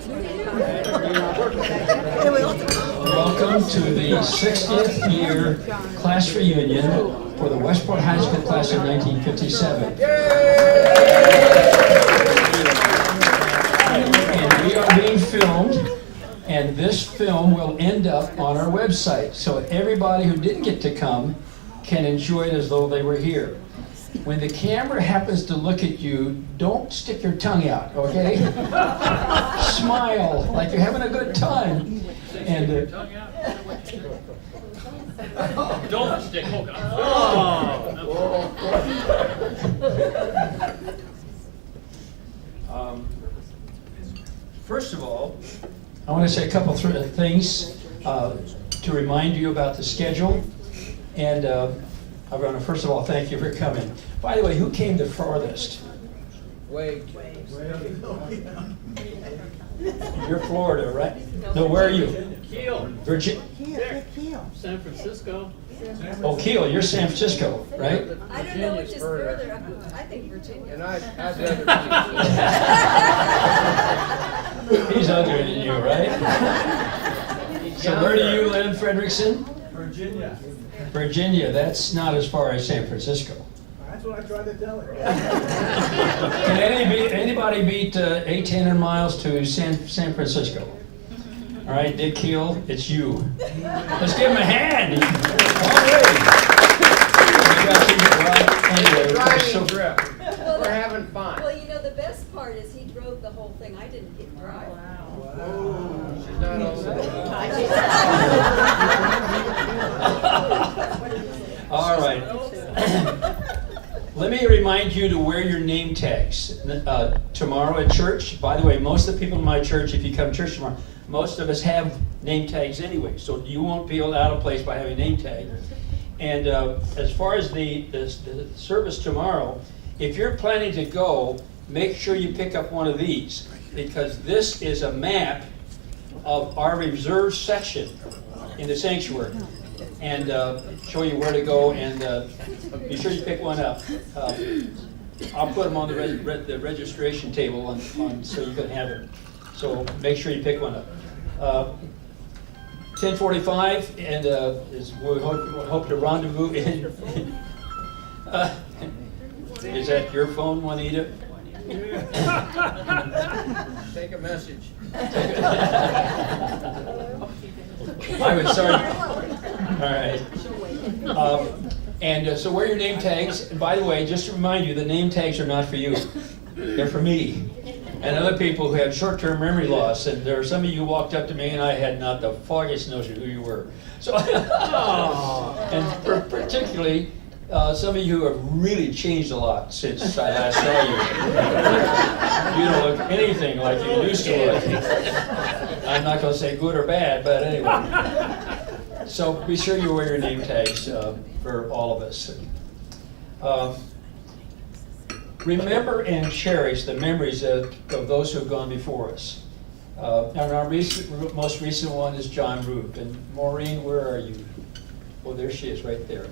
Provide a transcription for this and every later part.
Welcome to the 60th year class reunion for the Westport High School class of 1957. And we are being filmed, and this film will end up on our website, so everybody who didn't get to come can enjoy it as though they were here. When the camera happens to look at you, don't stick your tongue out, okay? Smile like you're having a good time. And don't stick. First of all, I want to say a couple things to remind you about the schedule. And I want to first of all thank you for coming. By the way, who came the farthest? Wade. You're Florida, right? No, where are you? Kiel. Virginia. San Francisco. Oh, Kiel, you're San Francisco, right? I don't know which is further. I think Virginia. And I'd rather He's other than you, right? So where do you live, Frederickson? Virginia. Virginia, that's not as far as San Francisco. That's what I tried to tell her. Can anybody beat 1,800 miles to San Francisco? All right, Dick Keel, it's you. Let's give him a hand. Anyway, driving trip. We're having fun. Well, you know, the best part is he drove the whole thing. I didn't get to drive. Oh, she's not all All right. Let me remind you to wear your name tags tomorrow at church. By the way, most of the people in my church, if you come to church tomorrow, most of us have name tags anyway, so you won't feel out of place by having a name tag. And as far as the service tomorrow, if you're planning to go, make sure you pick up one of these, because this is a map of our reserve section in the sanctuary, and show you where to go, and be sure you pick one up. I'll put them on the registration table on so you can have it. So make sure you pick one up. 10:45, and we hope to rendezvous in. Is that your phone, Juanita? Take a message. I'm sorry. All right. So wear your name tags. And by the way, just to remind you, the name tags are not for you. They're for me and other people who have short-term memory loss. And there are some of you who walked up to me and I had not the foggiest notion who you were. So, and particularly some of you who have really changed a lot since I last saw you. You don't look anything like you used to look. I'm not going to say good or bad, but anyway. So be sure you wear your name tags for all of us. Remember and cherish the memories of those who have gone before us. And our most recent one is John Roop. And Maureen, where are you? Oh, there she is, right there.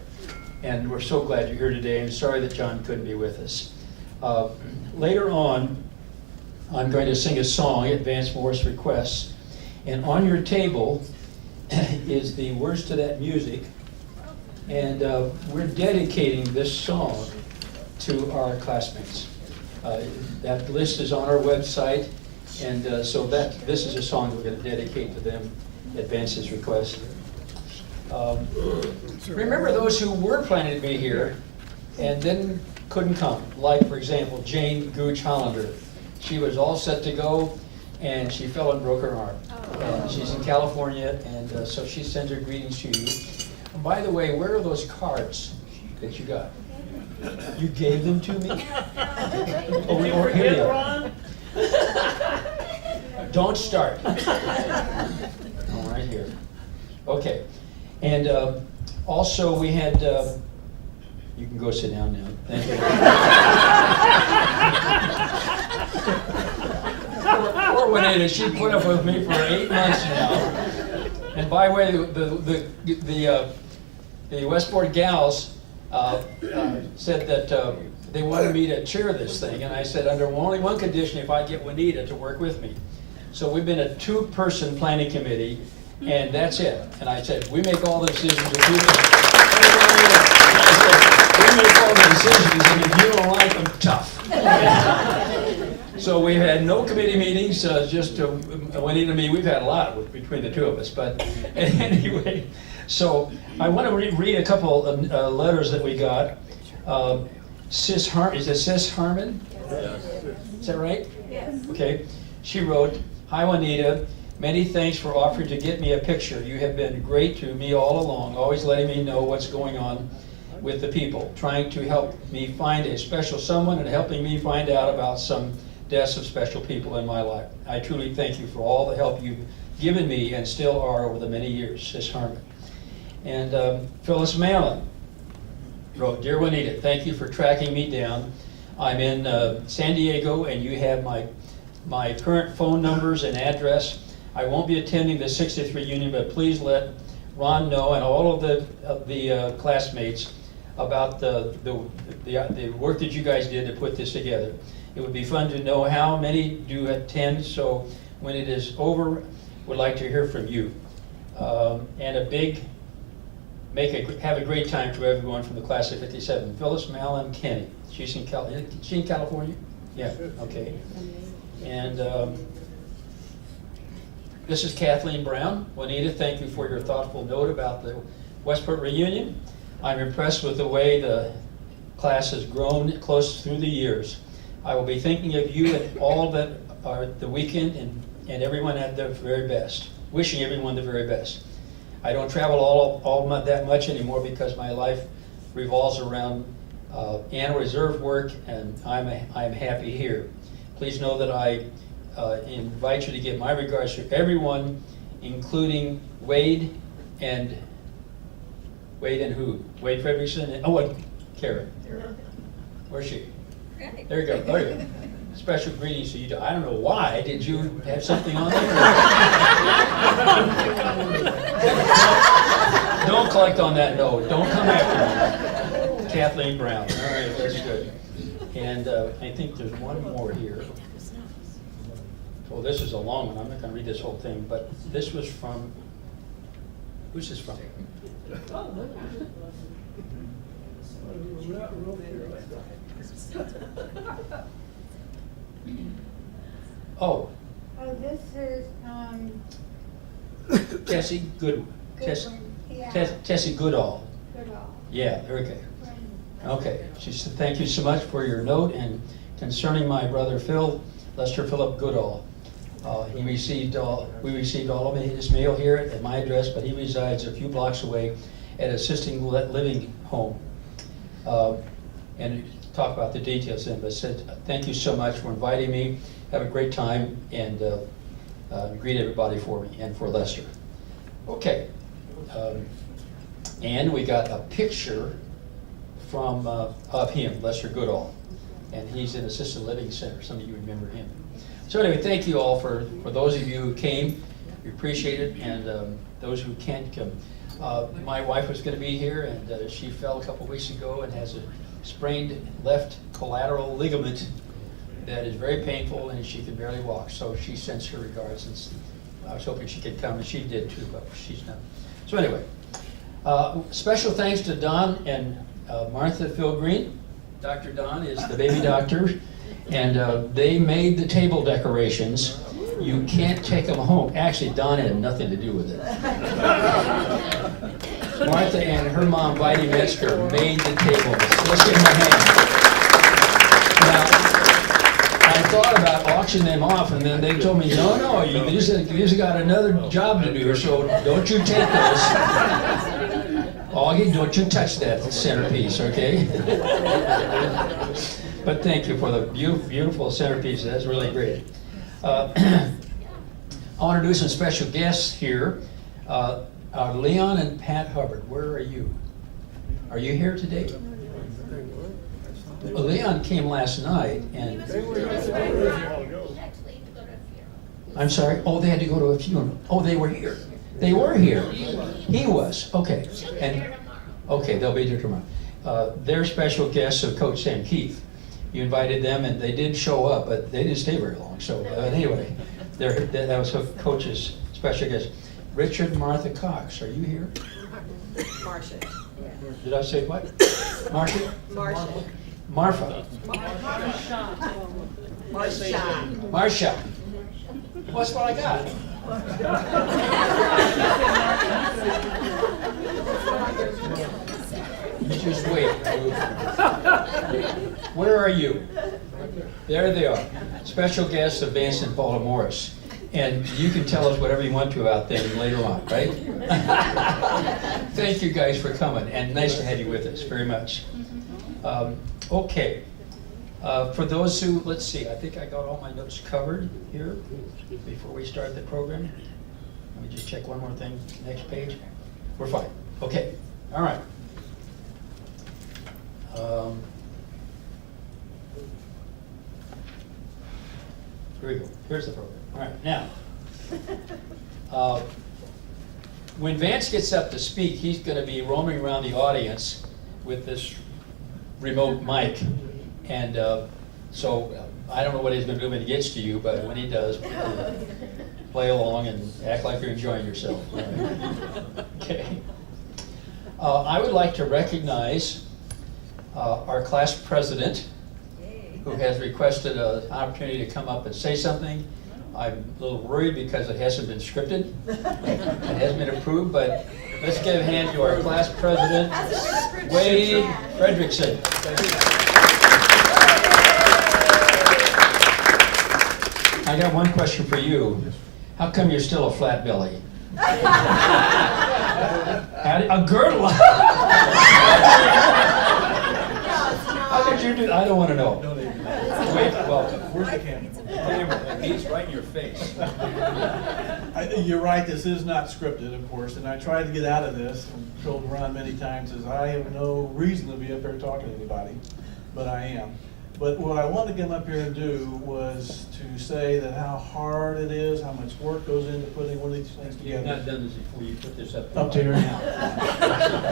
And we're so glad you're here today. I'm sorry that John couldn't be with us. Later on, I'm going to sing a song, Advance Morris Requests. And on your table is the words to that music. And we're dedicating this song to our classmates. That list is on our website. And so this is a song we're going to dedicate to them, Advance His Request. Remember those who were planning to be here and then couldn't come. Like, for example, Jane Gooch Hollander. She was all set to go, and she fell and broke her arm. And she's in California, and so she sends her greetings to you. And by the way, where are those cards that you got? You gave them to me? Oh, we weren't here yet. Don't start. Oh, right here. Okay. And also we had, you can go sit down now. Thank you. Poor Juanita, she put up with me for 8 months now. And by the way, the Westport gals said that they wanted me to chair this thing, and I said under only one condition, if I get Juanita to work with me. So we've been a two-person planning committee, and that's it. And I said, we make all the decisions. If you we make all the decisions, and if you don't like them, tough. So we've had no committee meetings, just Juanita and me. We've had a lot between the two of us. But anyway, so I want to read a couple of letters that we got. Is it Sis Harmon? Yes. Is that right? Yes. Okay. She wrote, "Hi Juanita, many thanks for offering to get me a picture. You have been great to me all along, always letting me know what's going on with the people, trying to help me find a special someone and helping me find out about some deaths of special people in my life. I truly thank you for all the help you've given me and still are over the many years, Sis Harmon." And Phyllis Malin wrote, "Dear Juanita, thank you for tracking me down. I'm in San Diego and you have my current phone numbers and address. I won't be attending the 60th reunion, but please let Ron know and all of the classmates about the work that you guys did to put this together. It would be fun to know how many do attend, so when it is over, would like to hear from you. And a big, have a great time to everyone from the class of 57. Phyllis Malin Kenny." She's in California? Yeah, okay. And this is Kathleen Brown. "Juanita, thank you for your thoughtful note about the Westport reunion. I'm impressed with the way the class has grown close through the years. I will be thinking of you and all that are the weekend and everyone at their very best. Wishing everyone the very best. I don't travel that much anymore because my life revolves around annual reserve work, and I'm happy here. Please know that I invite you to give my regards to everyone, including Wade and who? Wade Fredrickson and Karen. Where's she? Right. There you go. There you go. Special greetings to you. I don't know why. Did you have something on there? Don't collect on that note. Don't come after me. Kathleen Brown. All right, that's good. And I think there's one more here. Well, this is a long one. I'm not going to read this whole thing, but this was from, who's this from? Oh, this is, Tessie Good. Tessie Goodall. Goodall. Yeah, okay. Okay, she said, "Thank you so much for your note and concerning my brother Phil, Lester Philip Goodall. We received all of his mail here at my address, but he resides a few blocks away at assisting living home." And talk about the details then, but said, "Thank you so much for inviting me. Have a great time, and greet everybody for me and for Lester." Okay. And we got a picture from of him, Lester Goodall, and he's in assisted living center. Some of you remember him. So anyway, thank you all for those of you who came. We appreciate it, and those who can't come. My wife was going to be here, and she fell a couple weeks ago and has a sprained left collateral ligament that is very painful, and she can barely walk. So she sends her regards, and I was hoping she could come, and she did too, but she's not. So anyway, special thanks to Don and Martha Philgreen. Dr. Don is the baby doctor, and they made the table decorations. You can't take them home. Actually, Don had nothing to do with it. Martha and her mom, Vidi Metzger, made the tables. Let's give them a hand. Now, I thought about auctioning them off, and then they told me, no, you just got another job to do, so don't you take those. Augie, don't you touch that centerpiece, okay? But thank you for the beautiful centerpiece. That's really great. I want to do some special guests here. Leon and Pat Hubbard, where are you? Are you here today? Leon came last night, and I'm sorry. Oh, they had to go to a funeral. Oh, they were here. They were here. He was. Okay. And okay, they'll be here tomorrow. They're special guests of Coach Sam Keith. You invited them, and they did show up, but they didn't stay very long. So anyway, That was her coach's special guest. Richard and Martha Cox, are you here? Marcia. Did I say what? Marcia? Marcia. Marfa. Marcia. Marcia. What's what I got? You just wait. Where are you? There they are. Special guest of Vance and Paula Morris. And you can tell us whatever you want to about them later on, right? Thank you guys for coming, and nice to have you with us, very much. Okay. For those who, let's see, I think I got all my notes covered here before we start the program. Let me just check one more thing. Next page. We're fine. Okay. All right. Here we go. Here's the program. All right. Now, when Vance gets up to speak, he's going to be roaming around the audience with this remote mic. And so I don't know what he's going to do when he gets to you, but when he does, play along and act like you're enjoying yourself. All right. Okay. I would like to recognize our class president, who has requested an opportunity to come up and say something. I'm a little worried because it hasn't been scripted. It hasn't been approved, but let's give a hand to our class president, Wade Fredrickson. I got one question for you. How come you're still a flat belly? A girdle? How did you do that? I don't want to know. Wait, welcome. Where's the camera? He's right in your face. You're right, this is not scripted, of course, and I tried to get out of this and told Ron many times is I have no reason to be up here talking to anybody, but I am. But what I wanted to come up here and do was to say that how hard it is, how much work goes into putting one of these things You've together. not done this before you put this up. Up to here now.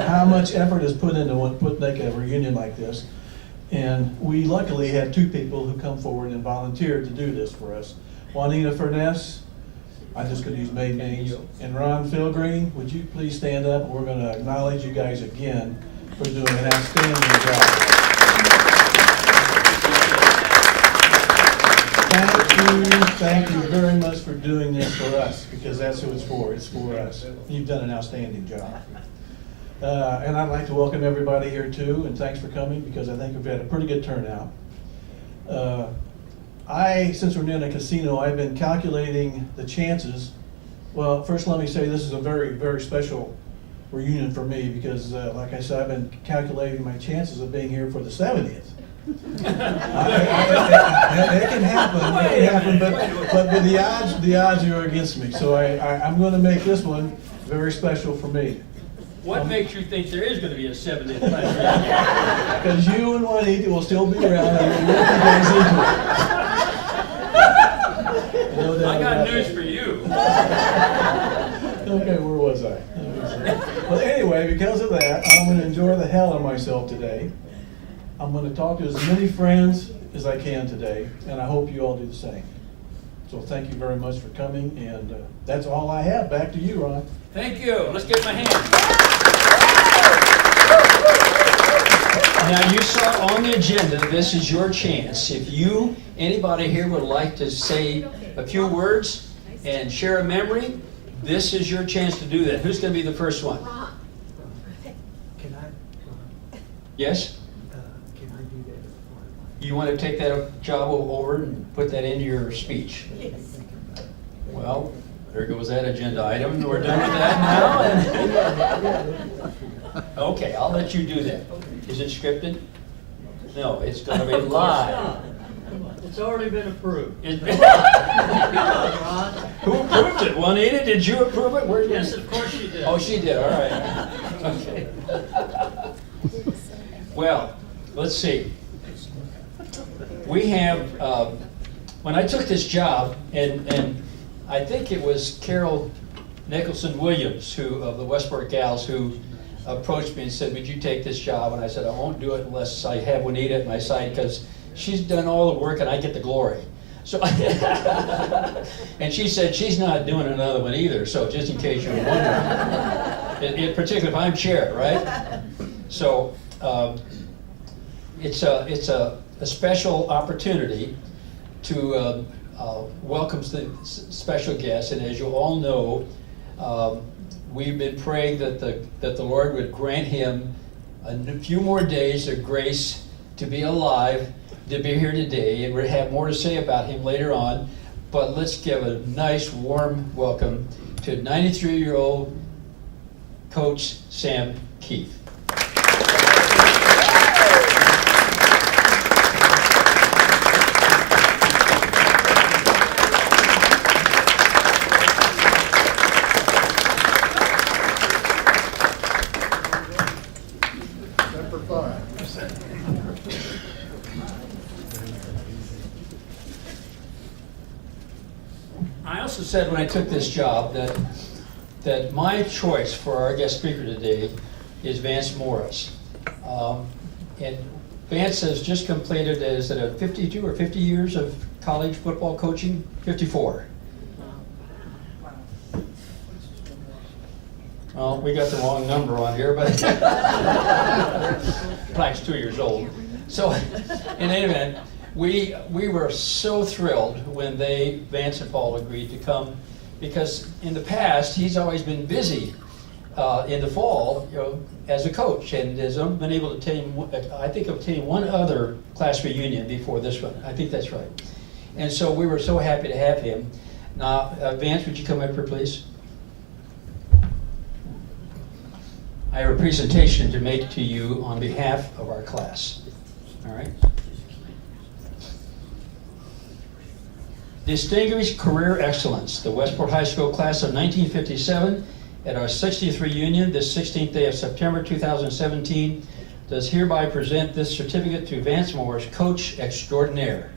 How much effort is put into like a reunion like this. And we luckily had two people who come forward and volunteered to do this for us. Juanita Furness, I'm just gonna use maiden names, and Ron Philgreen, would you please stand up? We're gonna acknowledge you guys again for doing an outstanding job. Thank you very much for doing this for us, because that's who it's for us. You've done an outstanding job. And I'd like to welcome everybody here too, and thanks for coming, because I think we've had a pretty good turnout. Since we're in a casino, I've been calculating the chances. Well, first let me say this is a very, very special reunion for me, because like I said, I've been calculating my chances of being here for the 70th. It can happen, but the odds are against me. So I'm going to make this one very special for me. What makes you think there is going to be a 70th class? Because you and Juanita will still be around and we'll get you guys into it. No doubt I got about news that. for you. Okay, where was I? Well, anyway, because of that, I'm going to enjoy the hell out of myself today. I'm going to talk to as many friends as I can today, and I hope you all do the same. So thank you very much for coming, and that's all I have. Back to you, Ron. Thank you. Let's give him a hand. Now, you saw on the agenda, this is your chance. If anybody here would like to say a few words and share a memory, this is your chance to do that. Who's going to be the first one? Can I? Yes? Can I do that? You want to take that job over and put that into your speech? Well, there goes that agenda item. We're done with that now. Okay, I'll let you do that. Is it scripted? No, it's going to be live. It's already been approved. It's Come been- on, Ron. Who approved it? Juanita, did you approve it? Where's Yes, of course you did. Oh, she did, all right. Okay. Well, let's see. We have, when I took this job, and I think it was Carol Nicholson Williams, who of the Westport Gals, who approached me and said, would you take this job? And I said, I won't do it unless I have Juanita at my side, because she's done all the work and I get the glory. So, and she said she's not doing another one either, so just in case you're wondering. In particular, if I'm chair, right? So, it's a special opportunity to welcome the special guests, and as you all know, we've been praying that the Lord would grant him a few more days of grace to be alive, to be here today, and we'll have more to say about him later on. But let's give a nice, warm welcome to 93-year-old Coach Sam Keith. Number 5. I also said when I took this job that my choice for our guest speaker today is Vance Morris. And Vance has just completed, is it a 52 or 50 years of college football coaching? 54. Well, we got the wrong number on here, but Black's 2 years old. So, in any event, we were so thrilled when Vance and Paul agreed to come, because in the past he's always been busy in the fall, as a coach, and has been able to obtain one other class reunion before this one. I think that's right. And so we were so happy to have him. Now, Vance, would you come up here, please? I have a presentation to make to you on behalf of our class. All right? Distinguished Career Excellence, the Westport High School class of 1957, at our 60th reunion this 16th day of September 2017, does hereby present this certificate to Vance Morris, Coach Extraordinaire.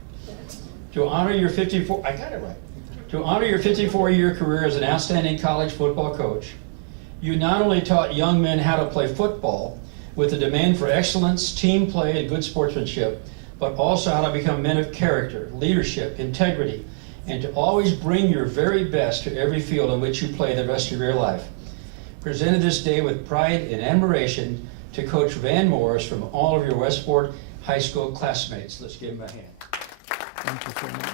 To honor your 54-year career as an outstanding college football coach, you not only taught young men how to play football with a demand for excellence, team play, and good sportsmanship, but also how to become men of character, leadership, integrity, and to always bring your very best to every field in which you play the rest of your life. Presented this day with pride and admiration to Coach Van Morris from all of your Westport High School classmates. Let's give him a hand. Thank you so much.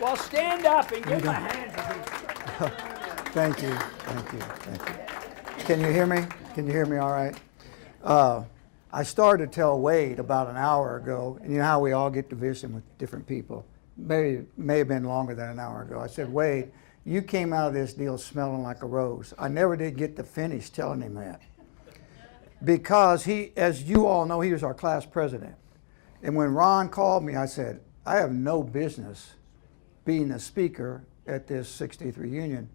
Well, stand up and give him a hand. Thank you. Can you hear me? Can you hear me all right? I started to tell Wade about an hour ago, and you know how we all get to visit with different people. May have been longer than an hour ago. I said, Wade, you came out of this deal smelling like a rose. I never did get to finish telling him that. Because he, as you all know, he was our class president. And when Ron called me, I said, I have no business being a speaker at this 60th reunion.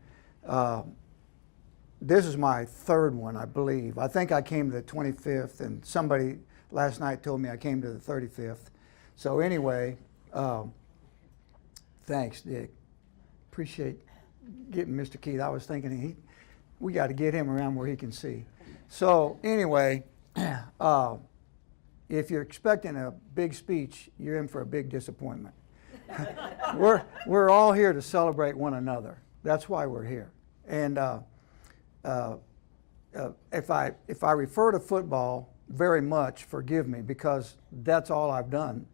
This is my third one, I believe. I think I came to the 25th, and somebody last night told me I came to the 35th. So anyway, thanks, Dick. Appreciate getting Mr. Keith. I was thinking we got to get him around where he can see. So anyway, if you're expecting a big speech, you're in for a big disappointment. We're all here to celebrate one another. That's why we're here. And if I refer to football very much, forgive me, because that's all I've done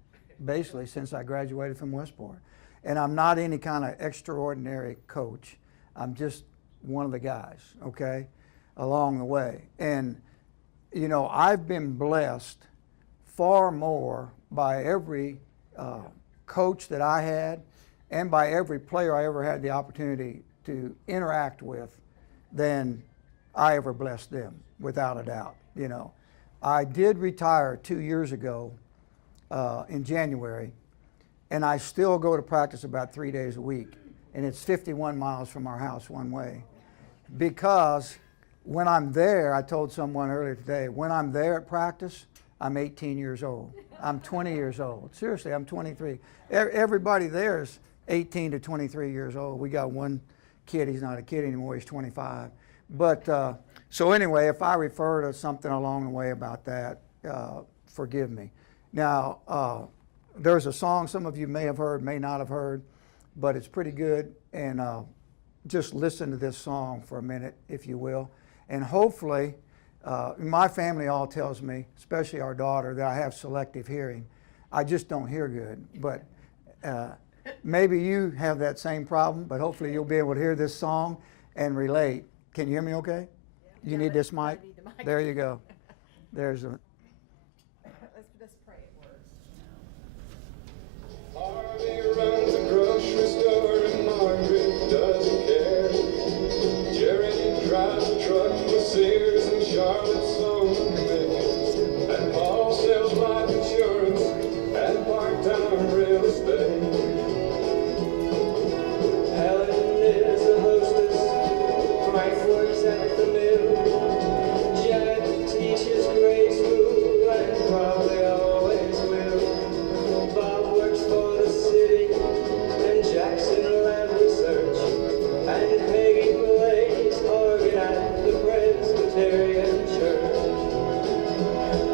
basically since I graduated from Westport. And I'm not any kind of extraordinary coach. I'm just one of the guys, okay, along the way. And, you know, I've been blessed far more by every coach that I had and by every player I ever had the opportunity to interact with than I ever blessed them, without a doubt. You know, I did retire 2 years ago in January, and I still go to practice about 3 days a week, and it's 51 miles from our house one way. Because when I'm there, I told someone earlier today, when I'm there at practice, I'm 18 years old. I'm 20 years old. Seriously, I'm 23. Everybody there is 18 to 23 years old. We got one kid, he's not a kid anymore, he's 25. But So anyway, if I refer to something along the way about that, forgive me. Now, there's a song some of you may have heard, may not have heard, but it's pretty good. And just listen to this song for a minute, if you will. And hopefully, my family all tells me, especially our daughter, that I have selective hearing. I just don't hear good. But maybe you have that same problem, but hopefully you'll be able to hear this song and relate. Can you hear me okay? You need this mic? I need the mic. There you go. There's a... Let's pray it works. Harvey runs a grocery store and Margaret doesn't care. Jerry drives a truck for Sears and Charlotte's on the committee. And Paul sells life insurance and part-time real estate. Helen is a hostess, Frank works at the mill. Janet teaches grade school and probably always will. Bob works for the city and Jackson Land Research. And Peggy plays organ at the Presbyterian Church.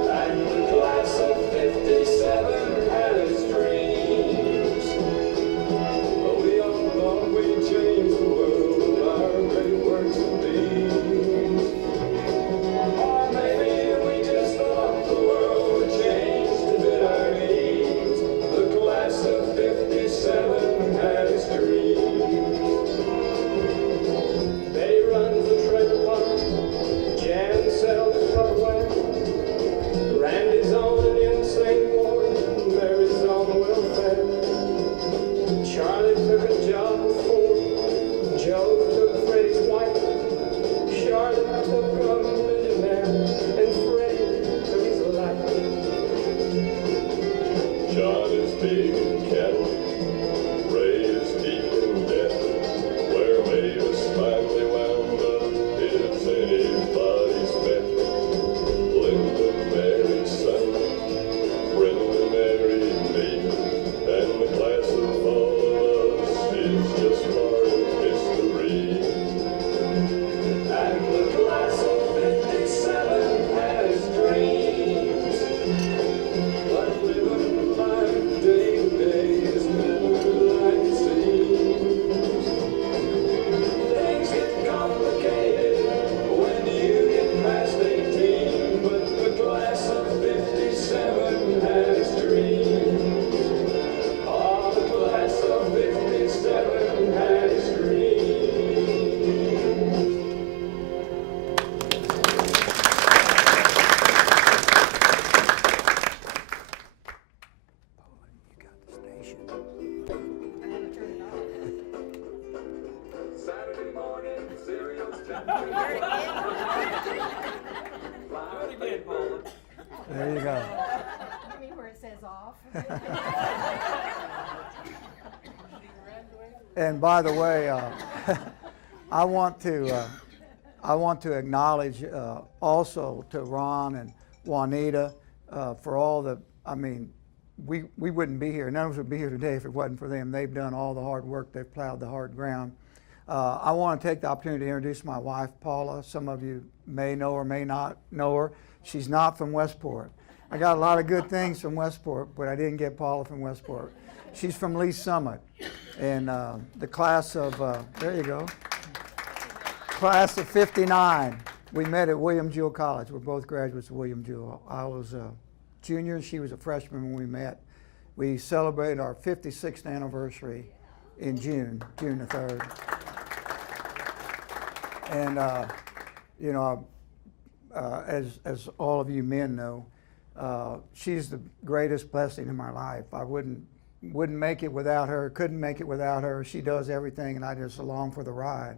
And the class of 57 had its dreams. But we all thought we'd change the world with our great works and deeds. Or maybe we just thought the world would change to fit our needs. The class of 57 had its dreams. They run the trailer park, Jan sells Tupperware, Randy's on an insane ward, Mary's on welfare. Charlie took a job before, Joe took Freddie's wife, Charlotte took a millionaire, and Freddie took his life. John is big in cattle, Ray is deep in debt. Where Mavis finally wound up is anybody's bet. Linda married son, Brenda married me, and the class of all of us is just part of history. And the class of 57 had its dreams, but living life day to day is never like it seems. Things get complicated when you get past 18, but the class of 57 had its dreams. Oh, the class of 57 had its dreams. You got the station. I'm gonna turn it off. Saturday morning, cereal's There you go. You mean where it says off? And by the way, I want to acknowledge also to Ron and Juanita for all the. I mean, we wouldn't be here. None of us would be here today if it wasn't for them. They've done all the hard work. They've plowed the hard ground. I want to take the opportunity to introduce my wife, Paula. Some of you may know or may not know her. She's not from Westport. I got a lot of good things from Westport, but I didn't get Paula from Westport. She's from Lee Summit. And the class of, there you go, class of 59. We met at William Jewell College. We're both graduates of William Jewell. I was a junior, she was a freshman when we met. We celebrated our 56th anniversary in June the 3rd. And, you know, as all of you men know, she's the greatest blessing in my life. I wouldn't make it without her, couldn't make it without her. She does everything, and I just along for the ride.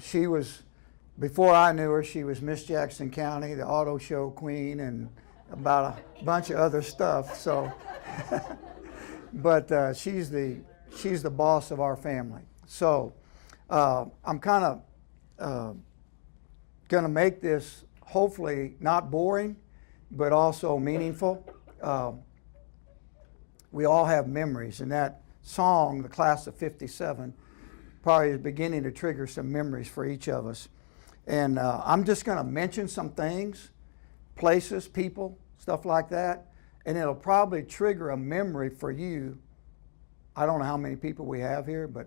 She was, before I knew her, she was Miss Jackson County, the auto show queen, and about a bunch of other stuff. So, but she's the boss of our family. So I'm kind of going to make this hopefully not boring, but also meaningful. We all have memories, and that song, the class of 57, probably is beginning to trigger some memories for each of us. And I'm just going to mention some things, places, people, stuff like that, and it'll probably trigger a memory for you. I don't know how many people we have here, but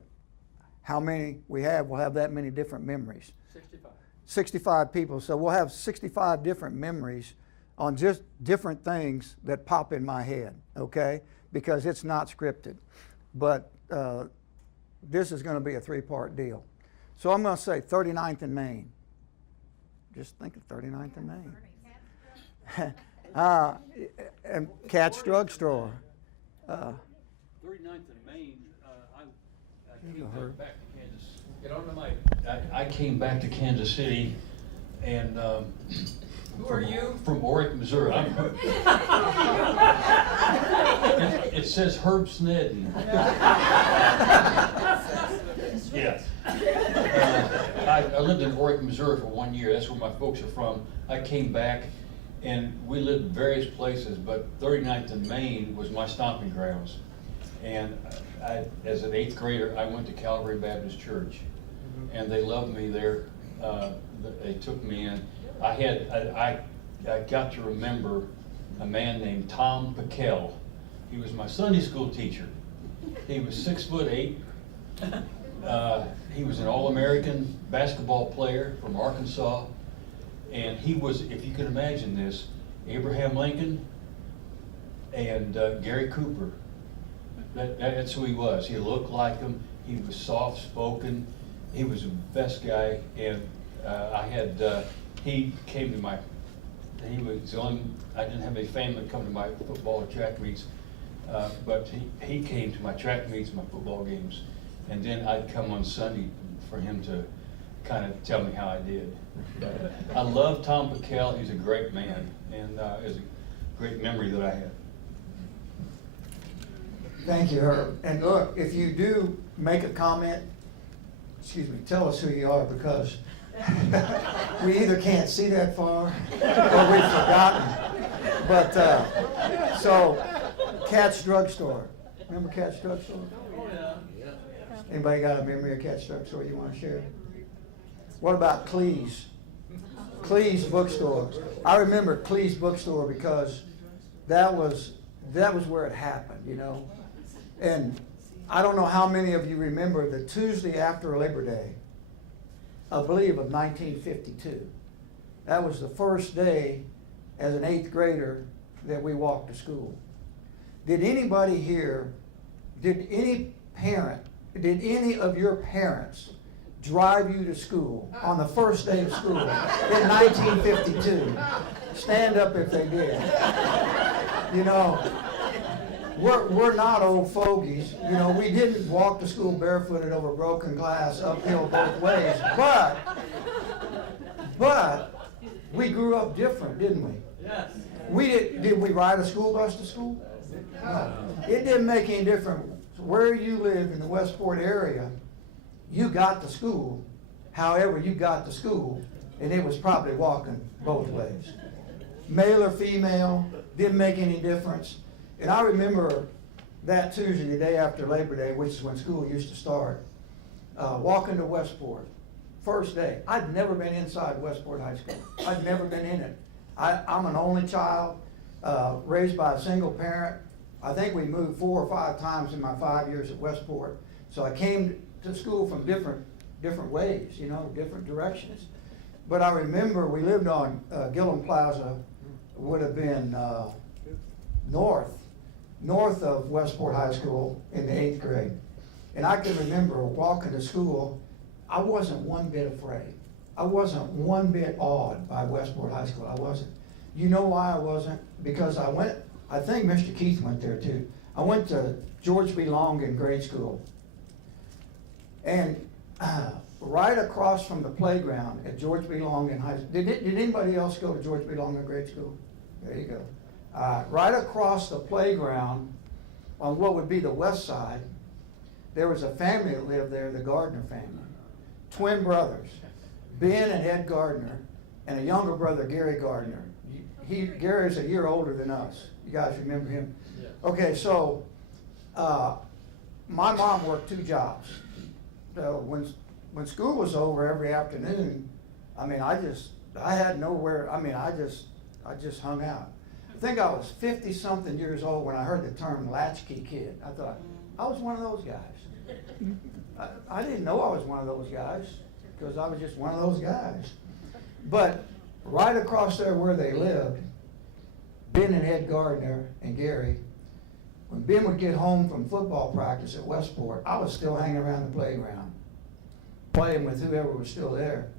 how many we have, we'll have that many different memories. 65. 65 people, so we'll have 65 different memories on just different things that pop in my head, okay? Because it's not scripted. But this is going to be a 3-part deal. So I'm going to say 39th and Main. Just think of 39th and Main. And Cat's Drug Store. 39th and Main, I came back to Kansas. Get on the mic. I came back to Kansas City, and Who are you? From Oric, Missouri. It says Herb Snedden. Yes. I lived in Oric, Missouri for 1 year. That's where my folks are from. I came back, and we lived in various places, but 39th and Main was my stomping grounds. And as an 8th grader, I went to Calvary Baptist Church, and they loved me there. They took me in. I got to remember a man named Tom Pickell. He was my Sunday school teacher. He was 6'8". He was an All-American basketball player from Arkansas, and he was, if you can imagine this, Abraham Lincoln and Gary Cooper. That's who he was. He looked like him. He was soft-spoken. He was the best guy, and he came to my, he was on, I didn't have any family come to my football or track meets, but he came to my track meets, my football games, and then I'd come on Sunday for him to kind of tell me how I did. But I love Tom Pickell. He's a great man, and it's a great memory that I have. Thank you, Herb. And look, if you do make a comment, tell us who you are, because we either can't see that far or we've forgotten. But, so, Cat's Drug Store. Remember Cat's Drug Store? Oh, yeah. Anybody got a memory of Cat's Drug Store you want to share? What about Cleese? Cleese Bookstore. I remember Cleese Bookstore because that was where it happened, you know. And I don't know how many of you remember the Tuesday after Labor Day, I believe of 1952. That was the first day as an 8th grader that we walked to school. Did anybody here, did any of your parents drive you to school on the first day of school in 1952? Stand up if they did. You know, we're not old fogies. You know, we didn't walk to school barefooted over broken glass uphill both ways, but we grew up different, didn't we? Yes. Did we ride a school bus to school? No. It didn't make any difference where you lived in the Westport area. You got to school, however you got to school, and it was probably walking both ways. Male or female, didn't make any difference. And I remember that Tuesday, the day after Labor Day, which is when school used to start, walking to Westport. First day. I'd never been inside Westport High School. I'd never been in it. I'm an only child, raised by a single parent. I think we moved 4 or 5 times in my 5 years at Westport. So I came to school from different ways, you know, different directions. But I remember we lived on Gillum Plaza, would have been north of Westport High School in the 8th grade. And I can remember walking to school, I wasn't one bit afraid. I wasn't one bit awed by Westport High School. I wasn't. You know why I wasn't? Because I think Mr. Keith went there too. I went to George B. Long in grade school. And right across from the playground at George B. Long in high school, did anybody else go to George B. Long in grade school? There you go. Right across the playground on what would be the west side, there was a family that lived there, the Gardner family. Twin brothers, Ben and Ed Gardner, and a younger brother, Gary Gardner. Gary's a year older than us. You guys remember him? Yeah. Okay, so my mom worked 2 jobs. So when school was over every afternoon, I mean, I had nowhere, I just hung out. I think I was 50-something years old when I heard the term latchkey kid. I thought, I was one of those guys. I didn't know I was one of those guys, because I was just one of those guys. But right across there where they lived, Ben and Ed Gardner and Gary, when Ben would get home from football practice at Westport, I was still hanging around the playground, playing with whoever was still there.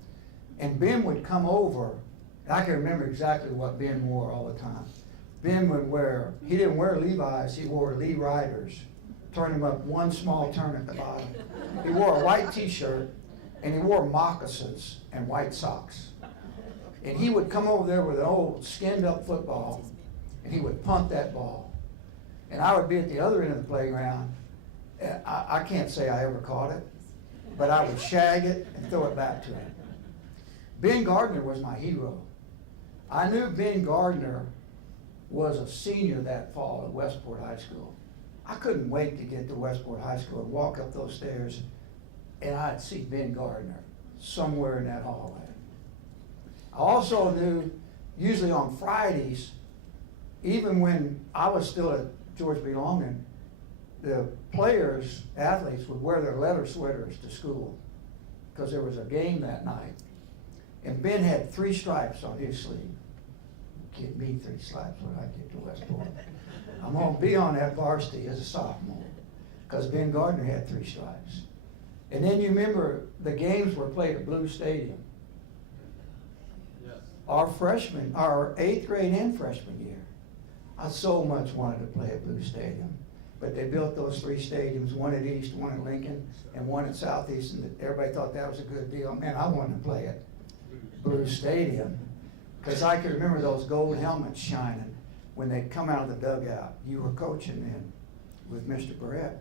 And Ben would come over, and I can remember exactly what Ben wore all the time. Ben would wear, he didn't wear Levi's, he wore Lee Riders. Turn him up one small turn at the bottom. He wore a white t-shirt, and he wore moccasins and white socks. And he would come over there with an old skinned up football, and he would punt that ball. And I would be at the other end of the playground. I can't say I ever caught it, but I would shag it and throw it back to him. Ben Gardner was my hero. I knew Ben Gardner was a senior that fall at Westport High School. I couldn't wait to get to Westport High School and walk up those stairs, and I'd see Ben Gardner somewhere in that hallway. I also knew, usually on Fridays, even when I was still at George B. Longman, the players, athletes, would wear their leather sweaters to school because there was a game that night. And Ben had 3 stripes on his sleeve. Give me 3 stripes when I get to Westport. I'm going to be on that varsity as a sophomore because Ben Gardner had 3 stripes. And then you remember the games were played at Blue Stadium. Yes. Our 8th grade and freshman year, I so much wanted to play at Blue Stadium. But they built those 3 stadiums, one at East, one at Lincoln, and one at Southeast, and everybody thought that was a good deal. Man, I wanted to play at Blue Stadium because I could remember those gold helmets shining when they'd come out of the dugout. You were coaching then with Mr. Barrett.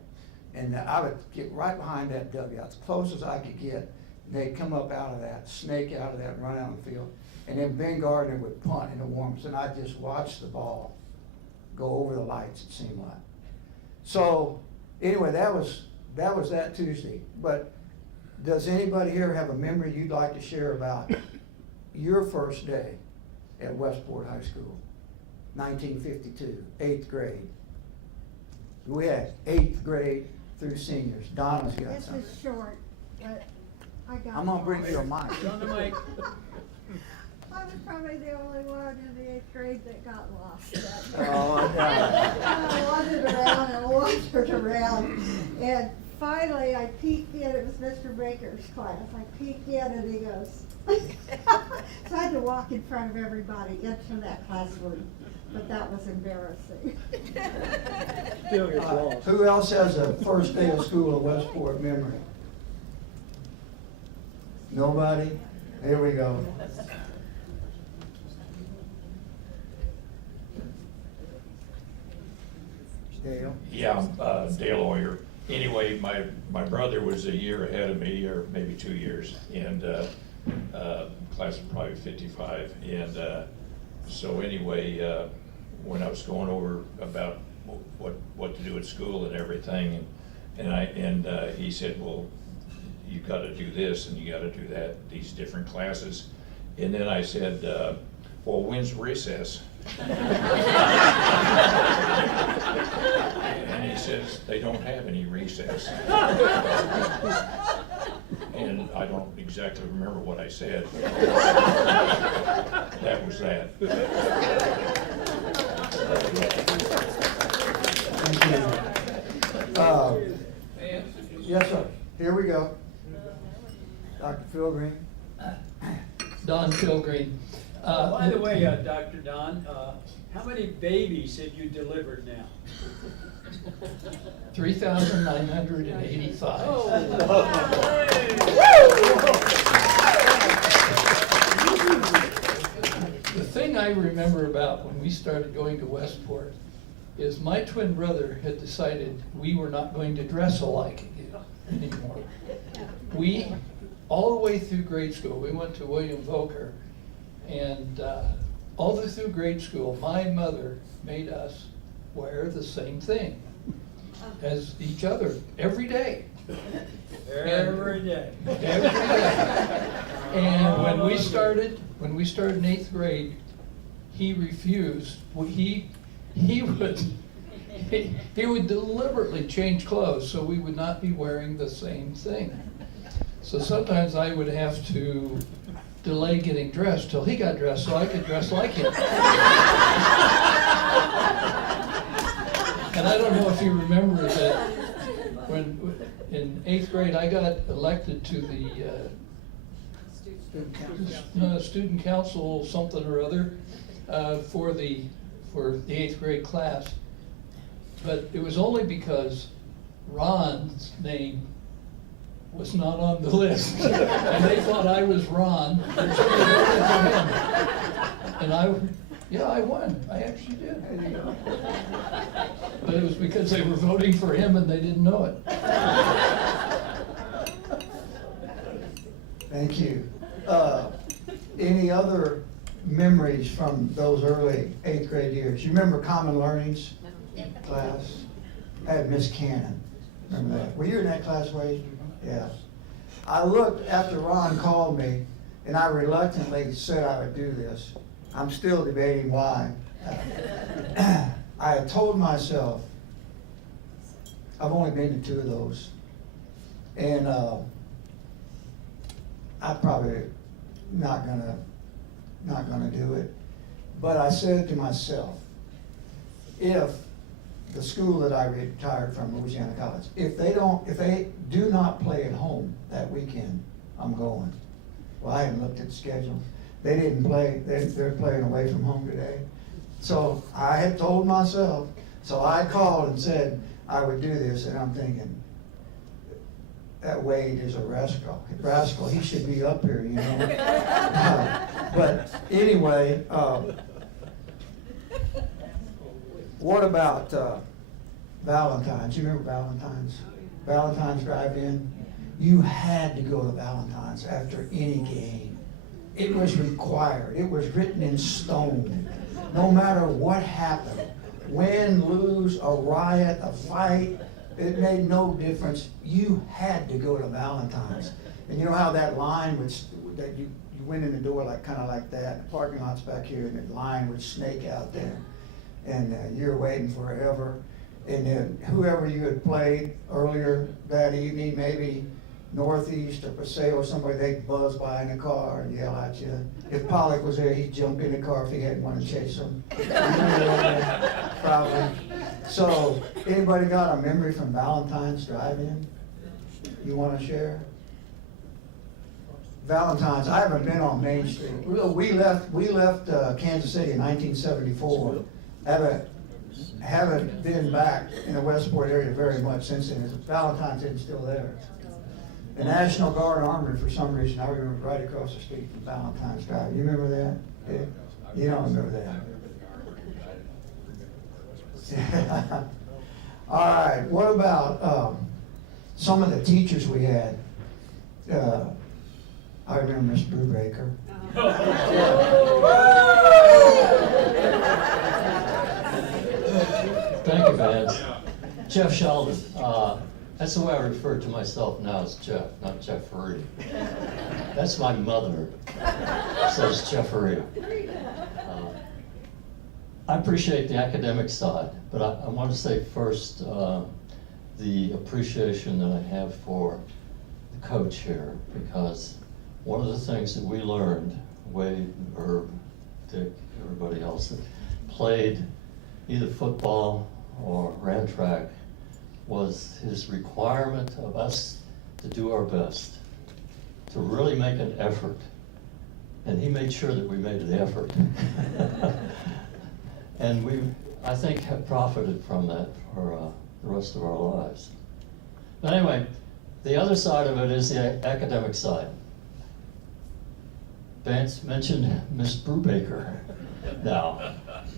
And I would get right behind that dugout, as close as I could get. They'd come up out of that, snake out of that, and run out on the field. And then Ben Gardner would punt in the warm-ups, and I'd just watch the ball go over the lights, it seemed like. So, anyway, that was that Tuesday. But does anybody here have a memory you'd like to share about your first day at Westport High School? 1952, 8th grade. We had 8th grade through seniors. Donna's got This something. is short, but I got. I'm gonna bring you a mic. On the mic. I was probably the only one in the 8th grade that got lost. Oh, no. I wandered around and wandered around, and finally I peeked in. It was Mr. Baker's class. I peeked in, and he goes. So I had to walk in front of everybody into that classroom, but that was embarrassing. Who else has a first day of school at Westport memory? Nobody? Here we go. Dale? Yeah, Dale Oyer. Anyway, my brother was a year ahead of me, or maybe 2 years, and class of probably 55. And so anyway, when I was going over about what to do at school and everything, and he said, well, you got to do this and you got to do that, these different classes. And then I said, well, when's recess? And he says, they don't have any recess. And I don't exactly remember what I said. That was that. Thank you. Yes, sir. Here we go. Dr. Phil Green. Don Pilgreen. By the way, Dr. Don, how many babies have you delivered now? 3,985. The thing I remember about when we started going to Westport is my twin brother had decided we were not going to dress alike anymore. We, all the way through grade school, we went to William Volker, and all the way through grade school, my mother made us wear the same thing as each other every day. Every day. Every day. And when we started in 8th grade, he refused. He would deliberately change clothes so we would not be wearing the same thing. So sometimes I would have to delay getting dressed till he got dressed so I could dress like him. And I don't know if you remember that when in 8th grade I got elected to the student council something or other for the 8th grade class. But it was only because Ron's name was not on the list. And they thought I was Ron. So they voted for him. And I won. I actually did. But it was because they were voting for him and they didn't know it. Thank you. Any other memories from those early 8th grade years? You remember Common Learnings class? I had Miss Cannon. Remember that? Were you in that class, Wade? Yeah. I looked after Ron called me, and I reluctantly said I would do this. I'm still debating why. I had told myself, I've only been to 2 of those, and I'm probably not gonna do it. But I said to myself, if the school that I retired from, Louisiana College, if they do not play at home that weekend, I'm going. Well, I hadn't looked at the schedule. They didn't play. They're playing away from home today. So I had told myself. So I called and said I would do this, and I'm thinking, that Wade is a rascal. He should be up here, you know. But anyway, what about Valentine's? You remember Valentine's? Valentine's drive-in? You had to go to Valentine's after any game. It was required. It was written in stone. No matter what happened, win, lose, a riot, a fight, it made no difference. You had to go to Valentine's. And you know how that line that you went in the door kind of like that, the parking lot's back here, and the line would snake out there. And you're waiting forever. And then whoever you had played earlier that evening, maybe Northeast or Paseo or somebody, they'd buzz by in the car and yell at you. If Pollock was there, he'd jump in the car if he hadn't want to chase him. Probably. So, anybody got a memory from Valentine's drive-in you want to share? Valentine's, I haven't been on Main Street. We left Kansas City in 1974. Haven't been back in the Westport area very much since then. Valentine's isn't still there. The National Guard Armory, for some reason, I remember right across the street from Valentine's Drive. You remember that? Yeah. You don't remember that? All right. What about some of the teachers we had? I remember Miss Brubaker. Thank you, Vance. Jeff Sheldon. That's the way I refer to myself now as Jeff, not Jeffrey. That's my mother, says Jeffrey. I appreciate the academic side, but I want to say first the appreciation that I have for the coach here, because one of the things that we learned, Wade, Herb, Dick, everybody else that played either football or ran track, was his requirement of us to do our best, to really make an effort. And he made sure that we made the effort. And we, I think, have profited from that for the rest of our lives. But anyway, the other side of it is the academic side. Vance mentioned Miss Brubaker. Now,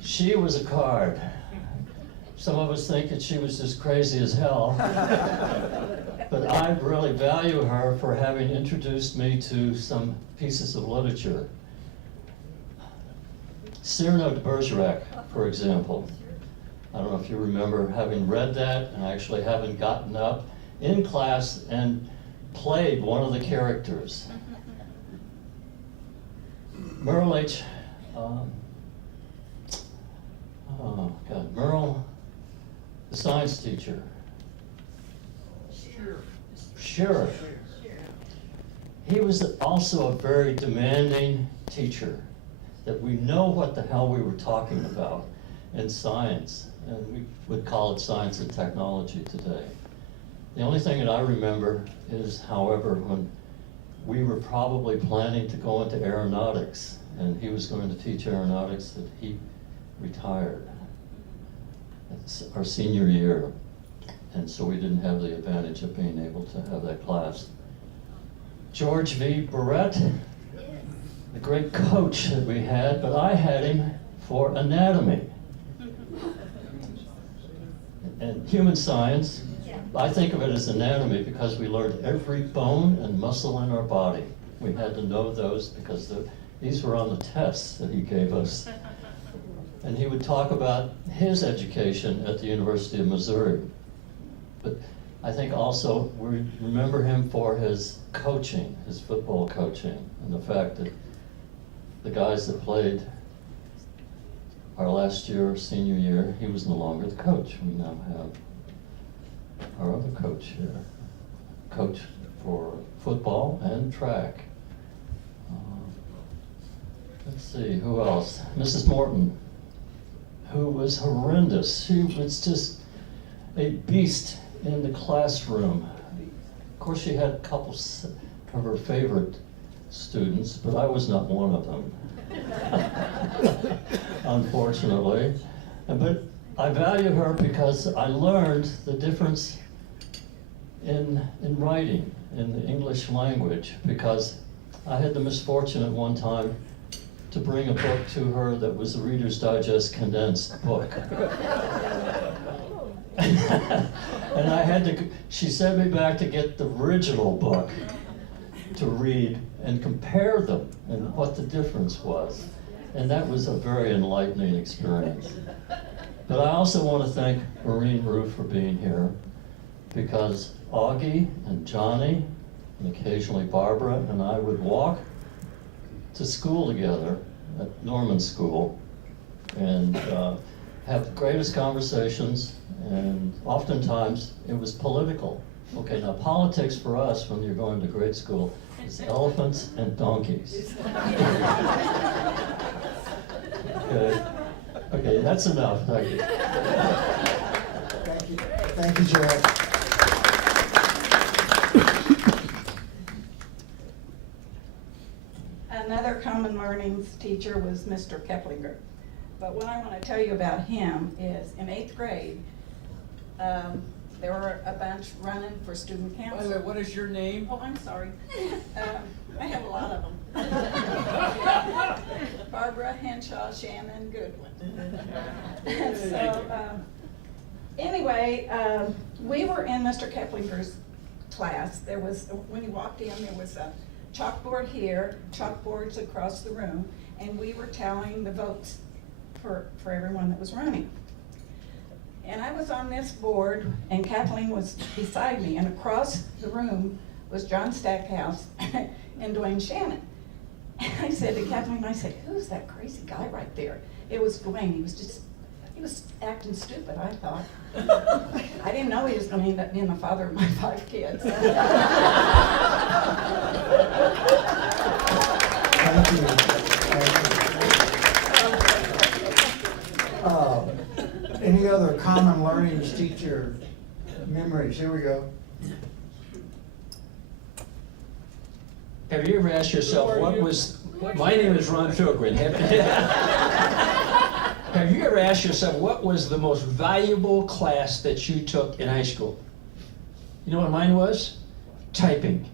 she was a card. Some of us think that she was just crazy as hell. But I really value her for having introduced me to some pieces of literature. Cyrano de Bergerac, for example. I don't know if you remember having read that and actually having gotten up in class and played one of the characters. Merle H. Merle, the science teacher. Sure. He was also a very demanding teacher, that we know what the hell we were talking about in science, and we would call it science and technology today. The only thing that I remember is, however, when we were probably planning to go into aeronautics, and he was going to teach aeronautics, that he retired. It's our senior year, and so we didn't have the advantage of being able to have that class. George V. Barrett, the great coach that we had, but I had him for anatomy and human science. I think of it as anatomy because we learned every bone and muscle in our body. We had to know those because these were on the tests that he gave us. And he would talk about his education at the University of Missouri. But I think also we remember him for his coaching, his football coaching, and the fact that the guys that played our last year, senior year, he was no longer the coach. We now have our other coach here, coach for football and track. Let's see, who else? Mrs. Morton, who was horrendous. She was just a beast in the classroom. Of course, she had a couple of her favorite students, but I was not one of them, unfortunately. But I value her because I learned the difference in writing, in the English language, because I had the misfortune at one time to bring a book to her that was the Reader's Digest condensed book. And I had to, she sent me back to get the original book to read and compare them and what the difference was. And that was a very enlightening experience. But I also want to thank Maureen Roof for being here, because Augie and Johnny, and occasionally Barbara and I would walk to school together at Norman School and have the greatest conversations, and oftentimes it was political. Okay, now politics for us when you're going to grade school is elephants and donkeys. Okay, that's enough, thank you. Thank you, Jared. Another common learning teacher was Mr. Keplinger. But what I want to tell you about him is in 8th grade, there were a bunch running for student council. By the way, what is your name? Oh, I'm sorry. I have a lot of them. Barbara, Henshaw, Shannon, Goodwin. So, anyway, we were in Mr. Keplinger's class. There was, when you walked in, there was a chalkboard here, chalkboards across the room, and we were tallying the votes for everyone that was running. And I was on this board, and Kathleen was beside me, and across the room was John Stackhouse and Dwayne Shannon. And I said to Kathleen, I said, who's that crazy guy right there? It was Dwayne. He was acting stupid, I thought. I didn't know he was going to end up being the father of my 5 kids. Thank you. Any other common learnings teacher memories? Here we go. Have you ever asked yourself what was, my name is Ron Filgren. Have you ever asked yourself what was the most valuable class that you took in high school? You know what mine was? Typing.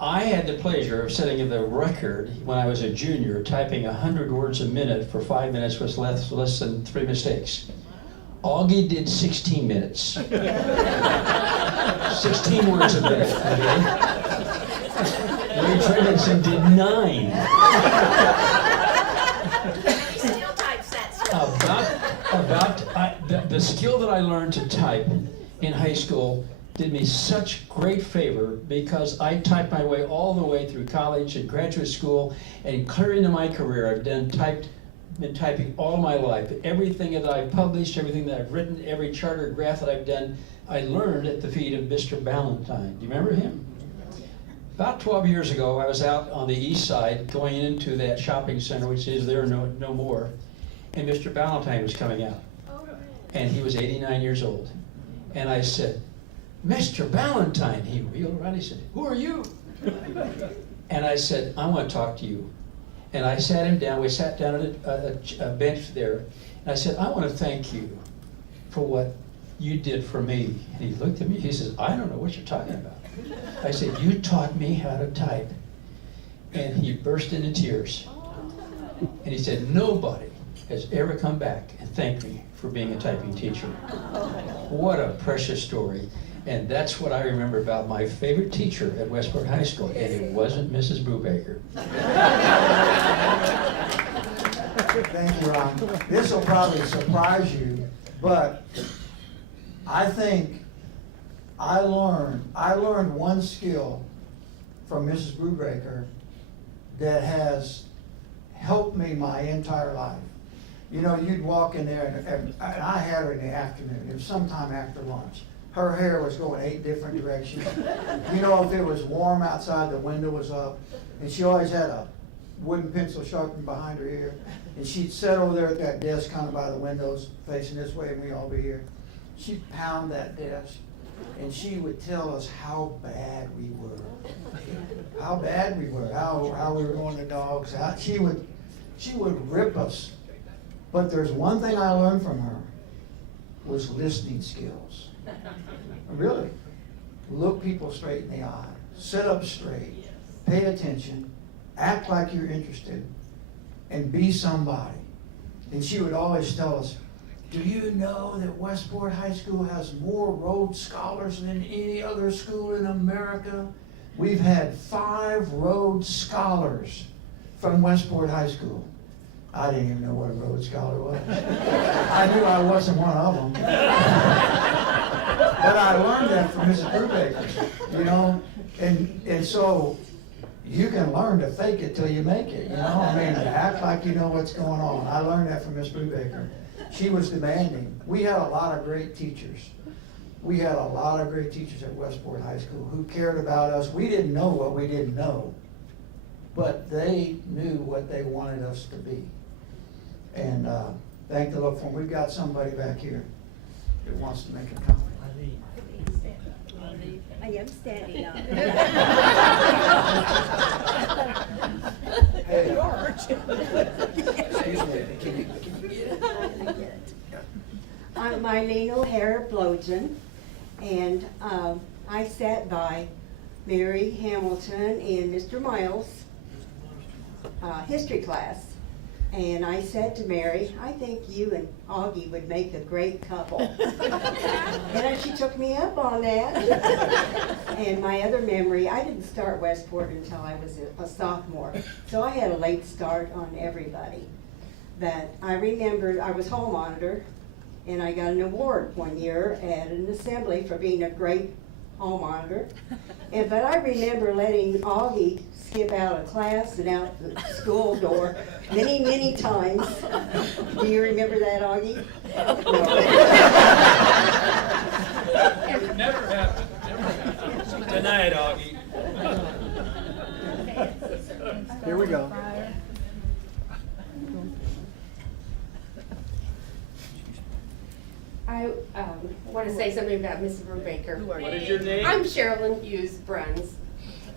I had the pleasure of setting the record when I was a junior, typing 100 words a minute for 5 minutes with less than 3 mistakes. Augie did 16 minutes. 16 words a minute, okay? Ray Trevinson did 9. He still types that stuff. the skill that I learned to type in high school did me such great favor because I typed my way all the way through college and graduate school and clear into my career. I've been typing all my life. Everything that I've published, everything that I've written, every chart or graph that I've done, I learned at the feet of Mr. Ballantyne. Do you remember him? About 12 years ago, I was out on the east side going into that shopping center, which is there no more, and Mr. Ballantyne was coming out. And he was 89 years old. And I said, Mr. Ballantyne, he wheeled around, he said, who are you? And I said, I want to talk to you. And I sat him down, we sat down at a bench there, and I said, I want to thank you for what you did for me. And he looked at me, he says, I don't know what you're talking about. I said, you taught me how to type. And he burst into tears. And he said, nobody has ever come back and thanked me for being a typing teacher. What a precious story. And that's what I remember about my favorite teacher at Westport High School, and it wasn't Mrs. Brubaker. Thank you, Ron. This will probably surprise you, but I think I learned one skill from Mrs. Brubaker that has helped me my entire life. You know, you'd walk in there, and I had her in the afternoon. It was sometime after lunch. Her hair was going 8 different directions. You know, if it was warm outside, the window was up. And she always had a wooden pencil sharpened behind her ear. And she'd sit over there at that desk kind of by the windows, facing this way, and we'd all be here. She'd pound that desk, and she would tell us how bad we were. How bad we were, how we were going to dogs. She would rip us. But there's one thing I learned from her, was listening skills. Really. Look people straight in the eye. Sit up straight. Pay attention. Act like you're interested. And be somebody. And she would always tell us, do you know that Westport High School has more Rhodes Scholars than any other school in America? We've had 5 Rhodes Scholars from Westport High School. I didn't even know what a Rhodes Scholar was. I knew I wasn't one of them. But I learned that from Mrs. Brubaker, you know, and so you can learn to fake it till you make it, you know. I mean, to act like you know what's going on. I learned that from Miss Brubaker. She was demanding. We had a lot of great teachers. We had a lot of great teachers at Westport High School who cared about us. We didn't know what we didn't know, but they knew what they wanted us to be. And thank the Lord for them. We've got somebody back here that wants to make a comment. I am standing up. Hey, excuse me. Can you get it? I'm Mylene O'Hara Blodgen, and I sat by Mary Hamilton and Mr. Miles' history class. And I said to Mary, I think you and Augie would make a great couple. And she took me up on that. And my other memory, I didn't start Westport until I was a sophomore. So I had a late start on everybody. But I remembered I was hall monitor, and I got an award one year at an assembly for being a great hall monitor. But I remember letting Augie skip out of class and out the school door many, many times. Do you remember that, Augie? It never happened. Never happened. Deny it, Augie. Here we go. I want to say something about Miss Brubaker. What is your name? I'm Sherilyn Hughes Bruns,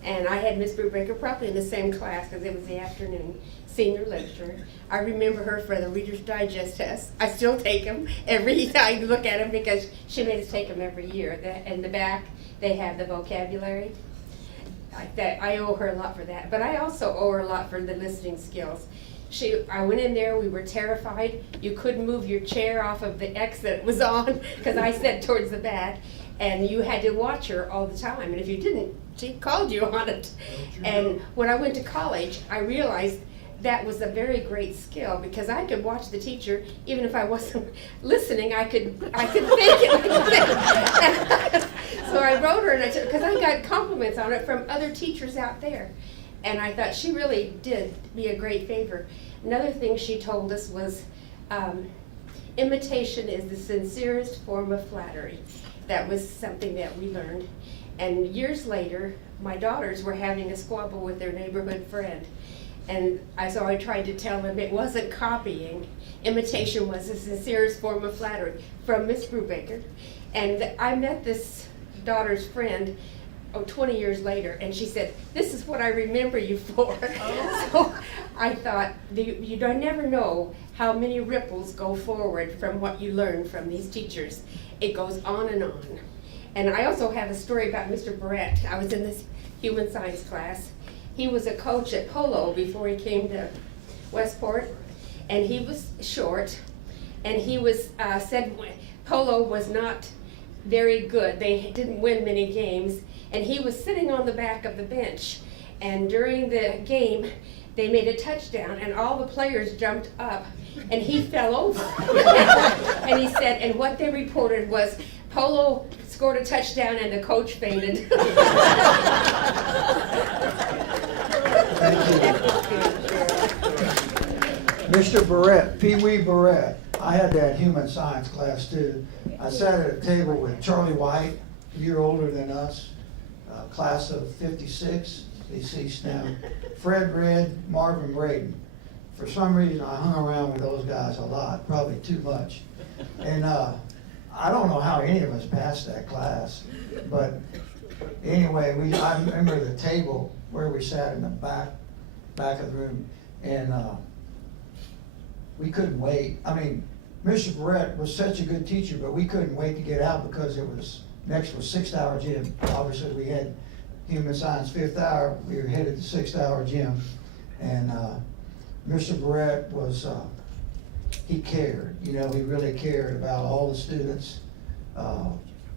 and I had Miss Brubaker probably in the same class because it was the afternoon senior literature. I remember her for the Reader's Digest test. I still take them every time I look at them because she made us take them every year. In the back, they have the vocabulary. I owe her a lot for that, but I also owe her a lot for the listening skills. I went in there, we were terrified. You couldn't move your chair off of the X that it was on because I sat towards the back, and you had to watch her all the time. And if you didn't, she called you on it. And when I went to college, I realized that was a very great skill, because I could watch the teacher, even if I wasn't listening, I could think it. So I wrote her, and because I got compliments on it from other teachers out there. And I thought she really did me a great favor. Another thing she told us was, imitation is the sincerest form of flattery. That was something that we learned. And years later, my daughters were having a squabble with their neighborhood friend. And so I tried to tell them it wasn't copying. Imitation was the sincerest form of flattery from Miss Brubaker. And I met this daughter's friend 20 years later, and she said, "This is what I remember you for." Oh. So I thought, you don't never know how many ripples go forward from what you learn from these teachers. It goes on and on. And I also have a story about Mr. Barrett. I was in this human science class. He was a coach at polo before he came to Westport, and he was short, and he was said polo was not very good. They didn't win many games, and he was sitting on the back of the bench. And during the game, they made a touchdown, and all the players jumped up, and he fell over. And he said, and what they reported was, Polo scored a touchdown and the coach fainted. Thank you. Mr. Barrett, Pee Wee Barrett. I had that human science class too. I sat at a table with Charlie White, a year older than us, class of 56, deceased now. Fred Red, Marvin Braden. For some reason, I hung around with those guys a lot, probably too much. And I don't know how any of us passed that class, but anyway, I remember the table where we sat in the back of the room, and we couldn't wait. I mean, Mr. Barrett was such a good teacher, but we couldn't wait to get out because next was 6th hour gym. Obviously, we had human science 5th hour. We were headed to 6th hour gym, and Mr. Barrett was, he cared. You know, he really cared about all the students,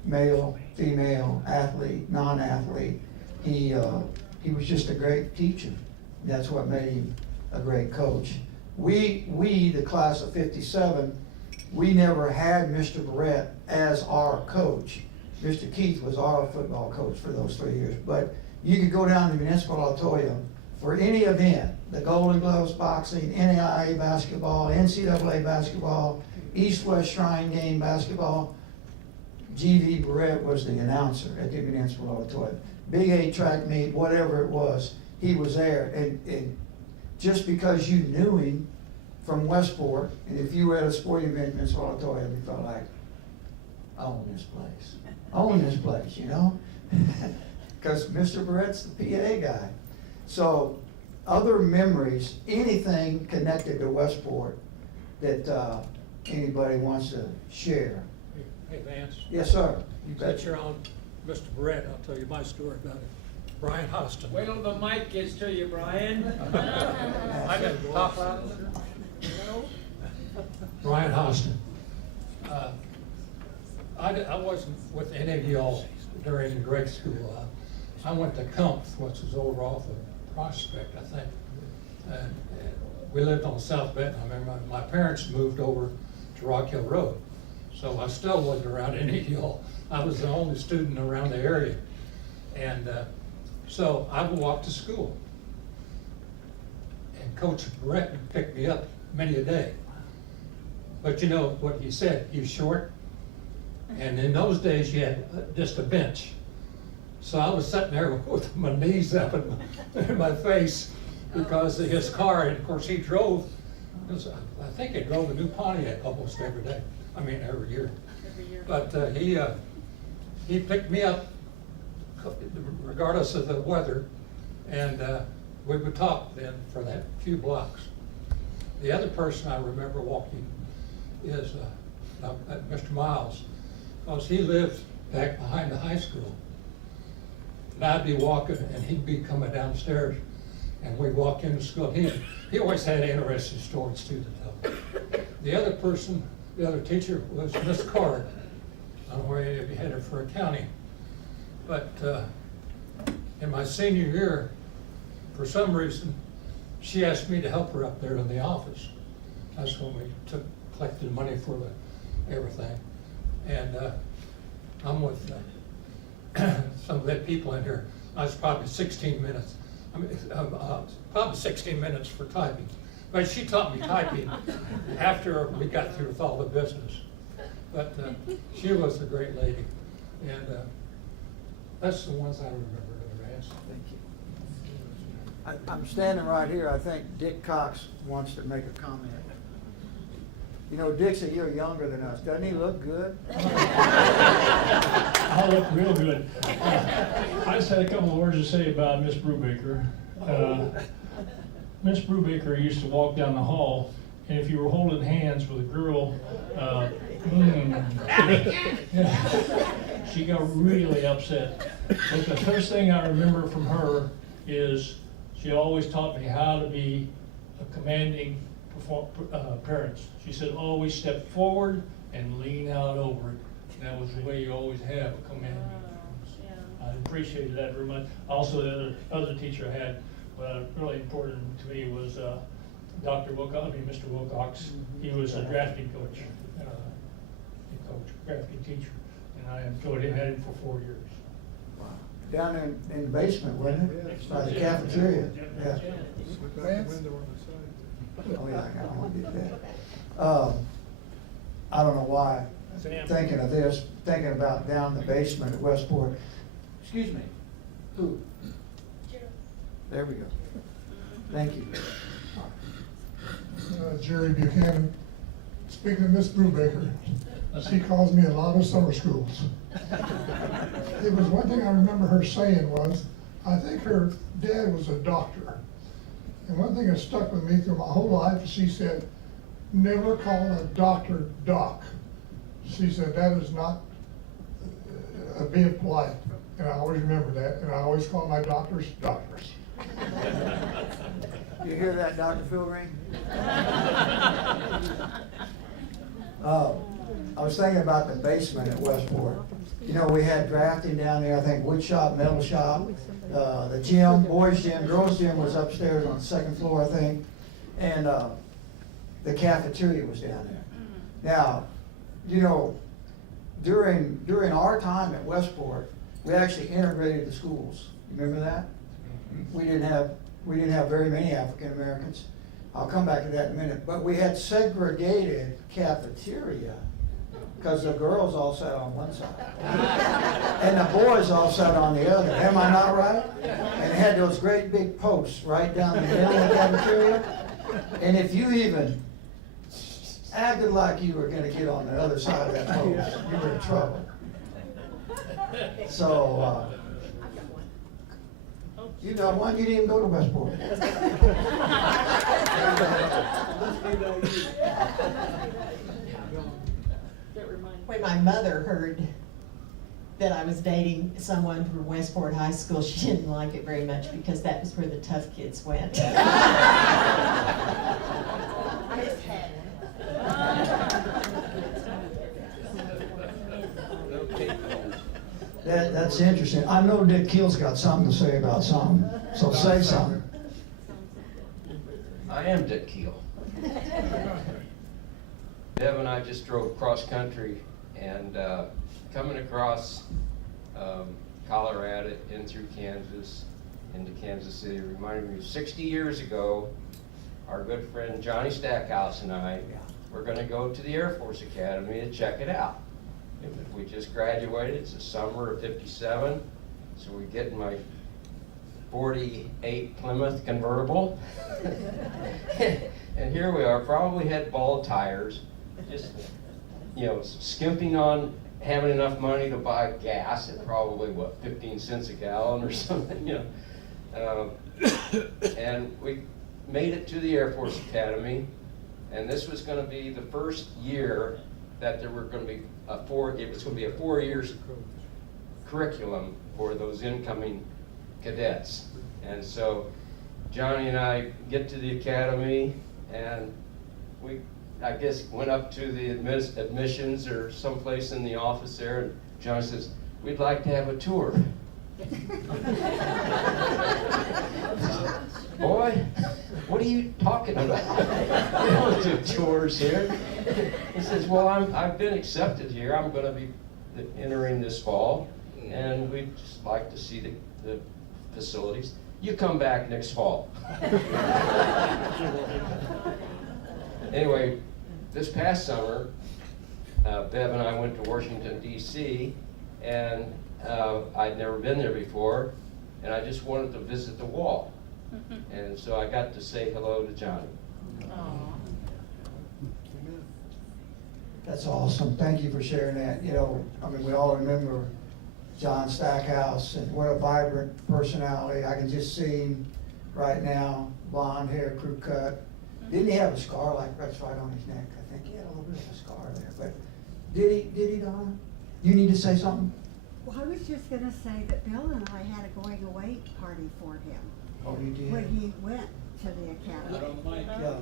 male, female, athlete, non-athlete. He was just a great teacher. That's what made him a great coach. We, the class of 57, we never had Mr. Barrett as our coach. Mr. Keith was our football coach for those 3 years. But you could go down to the Municipal Auditorium for any event, the Golden Gloves boxing, NAIA basketball, NCAA basketball, East-West Shrine Game basketball. G.V. Barrett was the announcer at the Municipal Auditorium. Big 8 track meet, whatever it was, he was there. And just because you knew him from Westport, and if you were at a sporting event in Municipal Auditorium, you felt like, I own this place. I own this place, you know? Because Mr. Barrett's the PA guy. So other memories, anything connected to Westport that anybody wants to share? Hey, Vance. Yes, sir. Since you're on Mr. Barrett, I'll tell you my story about it. Brian Hostin. Wait till the mic gets to you, Brian. I can talk loud. Brian Hostin. I wasn't with any of y'all during grade school. I went to Kumpf, which was over off of Prospect, I think. And we lived on South Benton. I remember my parents moved over to Rock Hill Road. So I still wasn't around any of y'all. I was the only student around the area. And so I would walk to school. And Coach Brett would pick me up many a day. But you know what he said, he was short. And in those days you had just a bench. So I was sitting there with my knees up in my face because of his car. And of course he drove, I think he drove a new Pontiac almost every day. I mean, every year. But he picked me up regardless of the weather, and we would talk then for that few blocks. The other person I remember walking is Mr. Miles, because he lived back behind the high school. And I'd be walking, and he'd be coming downstairs, and we'd walk into school. He always had interesting stories too to tell. The other teacher was Miss Card. I don't know where any of you had her for accounting. But in my senior year, for some reason, she asked me to help her up there in the office. That's when we collected money for everything. And I'm with some of the people in here. I was probably 16 minutes. I mean, probably 16 minutes for typing. But she taught me typing after we got through with all the business. But she was a great lady. And that's the ones I remember the rest. Thank you. I'm standing right here. I think Dick Cox wants to make a comment. You know, Dick's a year younger than us. Doesn't he look good? I look real good. I just had a couple of words to say about Miss Brubaker. Miss Brubaker used to walk down the hall, and if you were holding hands with a girl, she got really upset. But the first thing I remember from her is she always taught me how to be a commanding parents. She said, always step forward and lean out over it. And that was the way you always have a commanding. I appreciated that very much. Also, the other teacher I had, really important to me was Mr. Wilcox. He was a drafting coach, drafting teacher, and I employed him, had him for 4 years. Down in the basement, wasn't it? By the cafeteria. Yeah. Oh yeah, I don't want to get that. I don't know why, thinking of this, thinking about down in the basement at Westport. Excuse me, who? There we go. Thank you. Jerry Buchanan. Speaking of Miss Brubaker, she calls me a lot of summer schools. It was one thing I remember her saying was, I think her dad was a doctor. And one thing that stuck with me through my whole life, she said, never call a doctor doc. She said, that is not being polite. And I always remember that, and I always call my doctors doctors. You hear that, Dr. Philring? I was thinking about the basement at Westport. You know, we had drafting down there, I think wood shop, metal shop, the gym, boys gym, girls gym was upstairs on the second floor, I think, and the cafeteria was down there. Now, you know, during our time at Westport, we actually integrated the schools. You remember that? We didn't have very many African Americans. I'll come back to that in a minute. But we had segregated cafeteria because the girls all sat on one side and the boys all sat on the other. Am I not right? And it had those great big posts right down the middle of the cafeteria. And if you even acted like you were going to get on the other side of that post, you were in trouble. So, you got one, you didn't even go to Westport. When my mother heard that I was dating someone from Westport High School, she didn't like it very much because that was where the tough kids went. That's interesting. I know Dick Keel's got something to say about something, so say something. I am Dick Keel. Deb and I just drove cross country and coming across Colorado in through Kansas into Kansas City reminded me of 60 years ago, our good friend Johnny Stackhouse and I were going to go to the Air Force Academy to check it out. We just graduated, it's the summer of '57, so we get in my 48 Plymouth convertible, and here we are, probably had bald tires, just, you know, skimping on having enough money to buy gas at probably, what, 15 cents a gallon or something, you know. And we made it to the Air Force Academy, and this was going to be the first year that there were going to be it was going to be a 4 years curriculum for those incoming cadets. And so Johnny and I get to the academy, and we, I guess, went up to the admissions or someplace in the office there, and Johnny says, we'd like to have a tour. Boy, what are you talking about? We don't do tours here. He says, well, I've been accepted here. I'm gonna be entering this fall, and we'd just like to see the facilities. You come back next fall. Anyway, this past summer, Bev and I went to Washington, D.C., and I'd never been there before, and I just wanted to visit the wall. And so I got to say hello to Johnny. That's awesome. Thank you for sharing that. You know, I mean, we all remember John Stackhouse and what a vibrant personality. I can just see him right now, blonde hair, crew cut. Didn't he have a scar like that's right on his neck? I think he had a little bit of a scar there. But did he, Donna? You need to say something? Well, I was just gonna say that Bill and I had a going away party for him. Oh, you did? When he went to the academy. Yeah,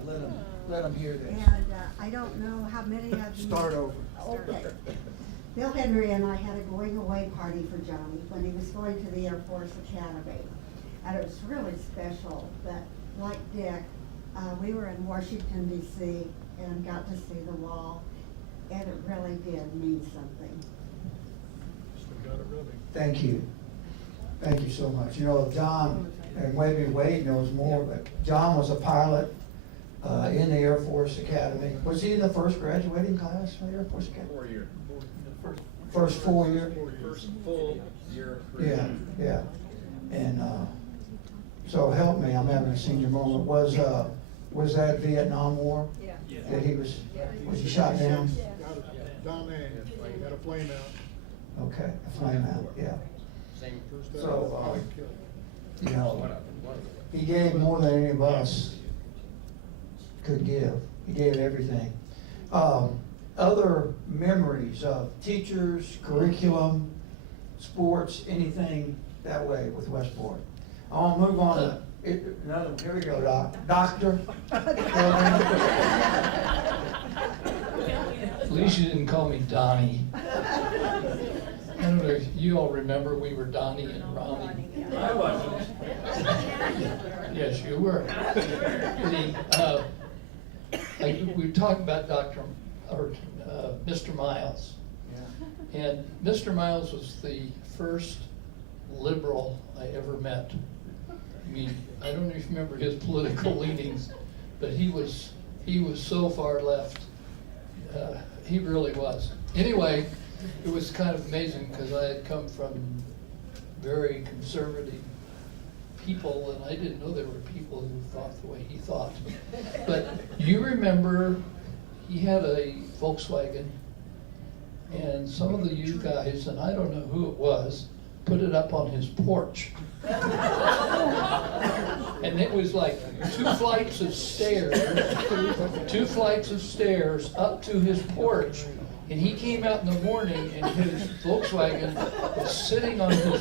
let him hear this. And I don't know how many of you. Start over. Okay. Bill Henry and I had a going away party for Johnny when he was going to the Air Force Academy. And it was really special that, like Dick, we were in Washington, D.C. and got to see the wall. And it really did mean something. Thank you. Thank you so much. You know, John, and maybe Wade knows more, but John was a pilot in the Air Force Academy. Was he in the first graduating class for the Air Force Academy? 4 year. First 4 year? First full year. Yeah. And so help me, I'm having a senior moment. Was that Vietnam War? Yeah. That he was he shot down? Down there, he had a flame out. Okay, a flame out, yeah. Same. So, you know, he gave more than any of us could give. He gave everything. Other memories of teachers, curriculum, sports, anything that way with Westport. I want to move on to another. Here we go, Doctor. At least you didn't call me Donnie. I don't know if you all remember, we were Donnie and Ronnie. I wasn't. Yes, you were. We were talking about Mr. Miles. Yeah. And Mr. Miles was the first liberal I ever met. I mean, I don't know if you remember his political leanings, but he was so far left. He really was. Anyway, it was kind of amazing because I had come from very conservative people, and I didn't know there were people who thought the way he thought. But you remember he had a Volkswagen, and some of you guys, and I don't know who it was, put it up on his porch. And it was like 2 flights of stairs up to his porch. And he came out in the morning and his Volkswagen was sitting on his porch.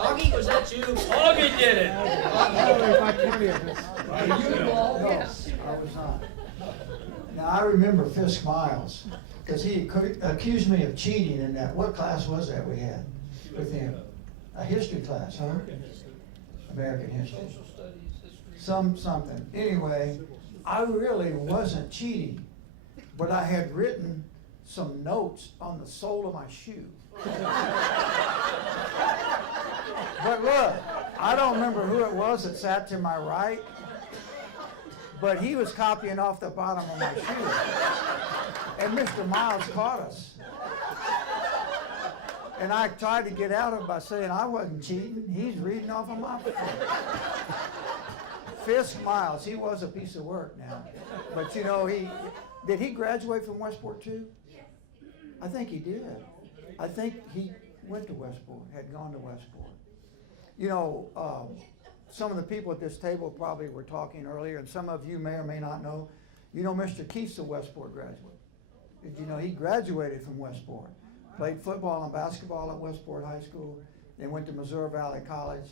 Augie, was that you? Augie did it. Were you involved? No, I was not. Now, I remember Fisk Miles, because he accused me of cheating in that. What class was that we had with him? A history class, huh? American history. Social studies, history. Something. Anyway, I really wasn't cheating, but I had written some notes on the sole of my shoe. But look, I don't remember who it was that sat to my right, but he was copying off the bottom of my shoe. And Mr. Miles caught us. And I tried to get out of it by saying I wasn't cheating. He's reading off of my book. Fisk Miles, he was a piece of work now. But you know, did he graduate from Westport too? I think he did. I think he went to Westport, had gone to Westport. You know, some of the people at this table probably were talking earlier, and some of you may or may not know. You know, Mr. Keith's a Westport graduate. Did you know he graduated from Westport? Played football and basketball at Westport High School, then went to Missouri Valley College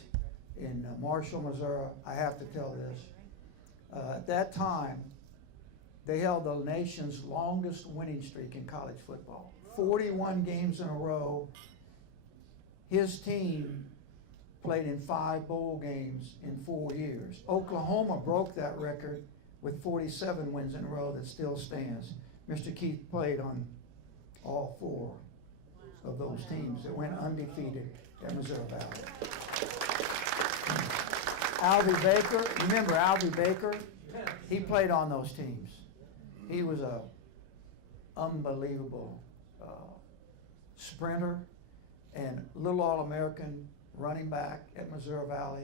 in Marshall, Missouri. I have to tell this. At that time, they held the nation's longest winning streak in college football. 41 games in a row. His team played in 5 bowl games in 4 years. Oklahoma broke that record with 47 wins in a row that still stands. Mr. Keith played on all 4 of those teams that went undefeated at Missouri Valley. Alvy Baker, you remember Alvy Baker? He played on those teams. He was a unbelievable sprinter and little All-American running back at Missouri Valley.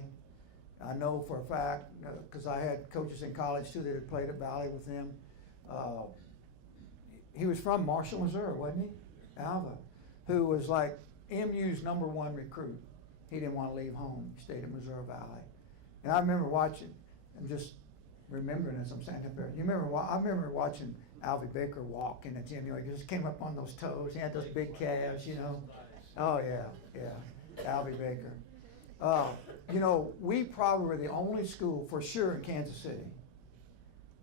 I know for a fact, because I had coaches in college too that had played at Valley with him. He was from Marshall, Missouri, wasn't he? Alva, who was like MU's #1 recruit. He didn't want to leave home. He stayed at Missouri Valley. And I remember watching, I'm just remembering as I'm standing up there. I remember watching Alvy Baker walk in the gym. You know, he just came up on those toes. He had those big calves, you know. Oh yeah, Alvy Baker. You know, we probably were the only school, for sure, in Kansas City,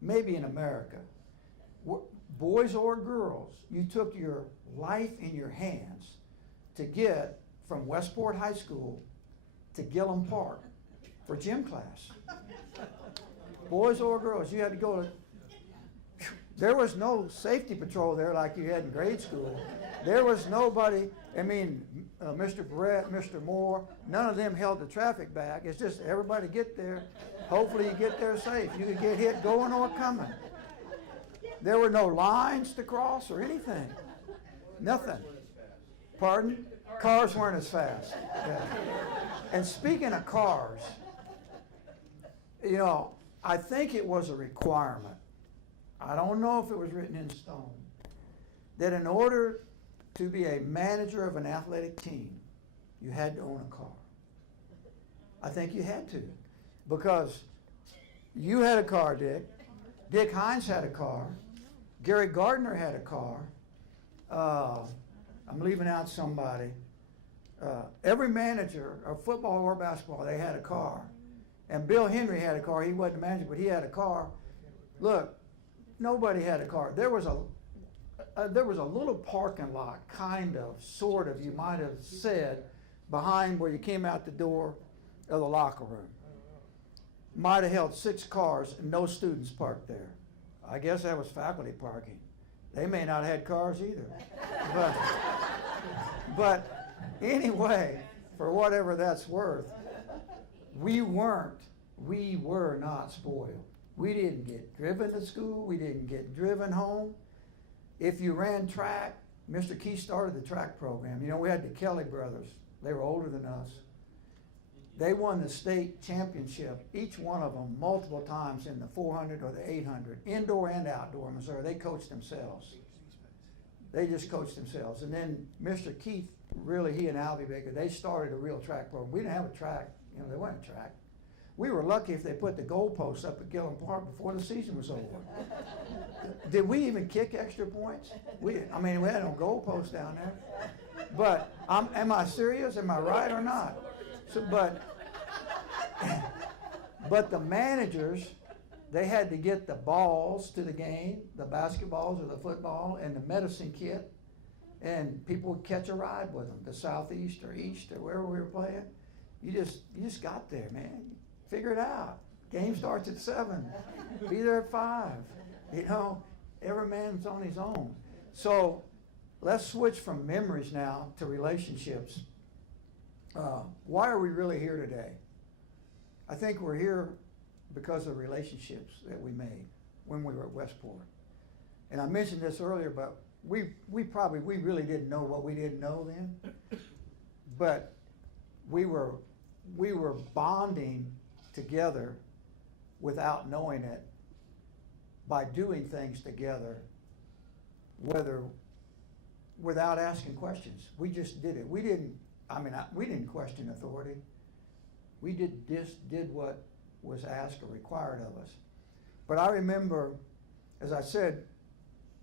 maybe in America, boys or girls, you took your life in your hands to get from Westport High School to Gillum Park for gym class. Boys or girls, you had to go to, there was no safety patrol there like you had in grade school. There was nobody, I mean, Mr. Barrett, Mr. Moore, none of them held the traffic back. It's just everybody get there. Hopefully you get there safe. You could get hit going or coming. There were no lines to cross or anything. Nothing. Pardon? Cars weren't as fast. Yeah. And speaking of cars, you know, I think it was a requirement. I don't know if it was written in stone, that in order to be a manager of an athletic team, you had to own a car. I think you had to, because you had a car, Dick. Dick Hines had a car. Gary Gardner had a car. I'm leaving out somebody. Every manager of football or basketball, they had a car. And Bill Henry had a car. He wasn't the manager, but he had a car. Look, nobody had a car. There was a little parking lot, kind of, sort of, you might have said, behind where you came out the door of the locker room. Might have held 6 cars and no students parked there. I guess that was faculty parking. They may not have had cars either. But anyway, for whatever that's worth, we were not spoiled. We didn't get driven to school. We didn't get driven home. If you ran track, Mr. Key started the track program. You know, we had the Kelly brothers. They were older than us. They won the state championship, each one of them, multiple times in the 400 or the 800, indoor and outdoor in Missouri. They coached themselves. They just coached themselves. And then Mr. Keith, really, he and Alvy Baker, they started a real track program. We didn't have a track. You know, there wasn't a track. We were lucky if they put the goalposts up at Gillum Park before the season was over. Did we even kick extra points? We had no goalposts down there. But am I serious? Am I right or not? So, but the managers, they had to get the balls to the game, the basketballs or the football, and the medicine kit, and people would catch a ride with them to Southeast or East or wherever we were playing. You just got there, man. Figure it out. Game starts at 7. Be there at 5. You know, every man's on his own. So let's switch from memories now to relationships. Why are we really here today? I think we're here because of relationships that we made when we were at Westport. And I mentioned this earlier, but we really didn't know what we didn't know then. But we were bonding together without knowing it by doing things together, without asking questions. We just did it. We didn't question authority. We just did what was asked or required of us. But I remember, as I said,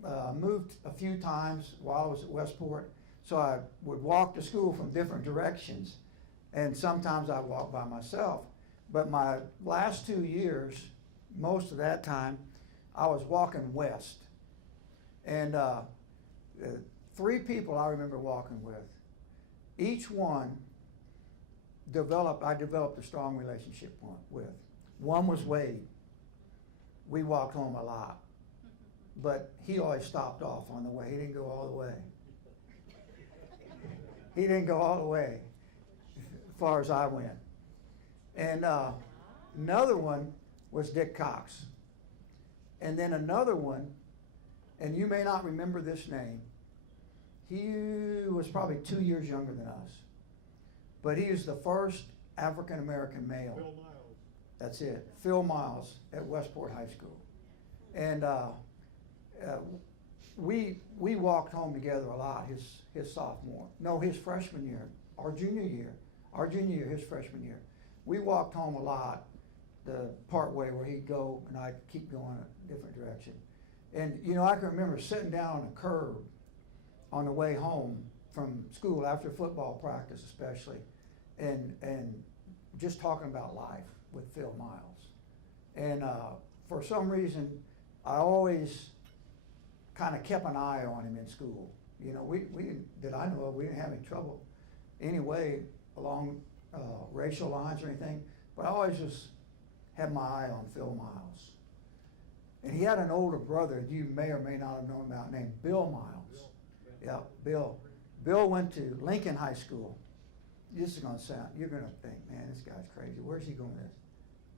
I moved a few times while I was at Westport, so I would walk to school from different directions, and sometimes I walked by myself. But my last 2 years, most of that time, I was walking west. And 3 people I remember walking with. Each one I developed a strong relationship with. One was Wade. We walked home a lot, but he always stopped off on the way. He didn't go all the way. He didn't go all the way as far as I went. And another one was Dick Cox. And then another one, and you may not remember this name, he was probably 2 years younger than us. But he was the first African-American male. Phil Miles. That's it. Phil Miles at Westport High School. And we walked home together a lot his freshman year, our junior year, his freshman year. We walked home a lot, the part way where he'd go and I'd keep going a different direction. And, you know, I can remember sitting down on a curb on the way home from school after football practice especially, and just talking about life with Phil Miles. And for some reason, I always kind of kept an eye on him in school. You know, we that I know of, we didn't have any trouble anyway along racial lines or anything, but I always just had my eye on Phil Miles. And he had an older brother you may or may not have known about named Bill Miles. Yeah, Bill. Bill went to Lincoln High School. This is going to sound, you're going to think, man, this guy's crazy. Where's he going with this?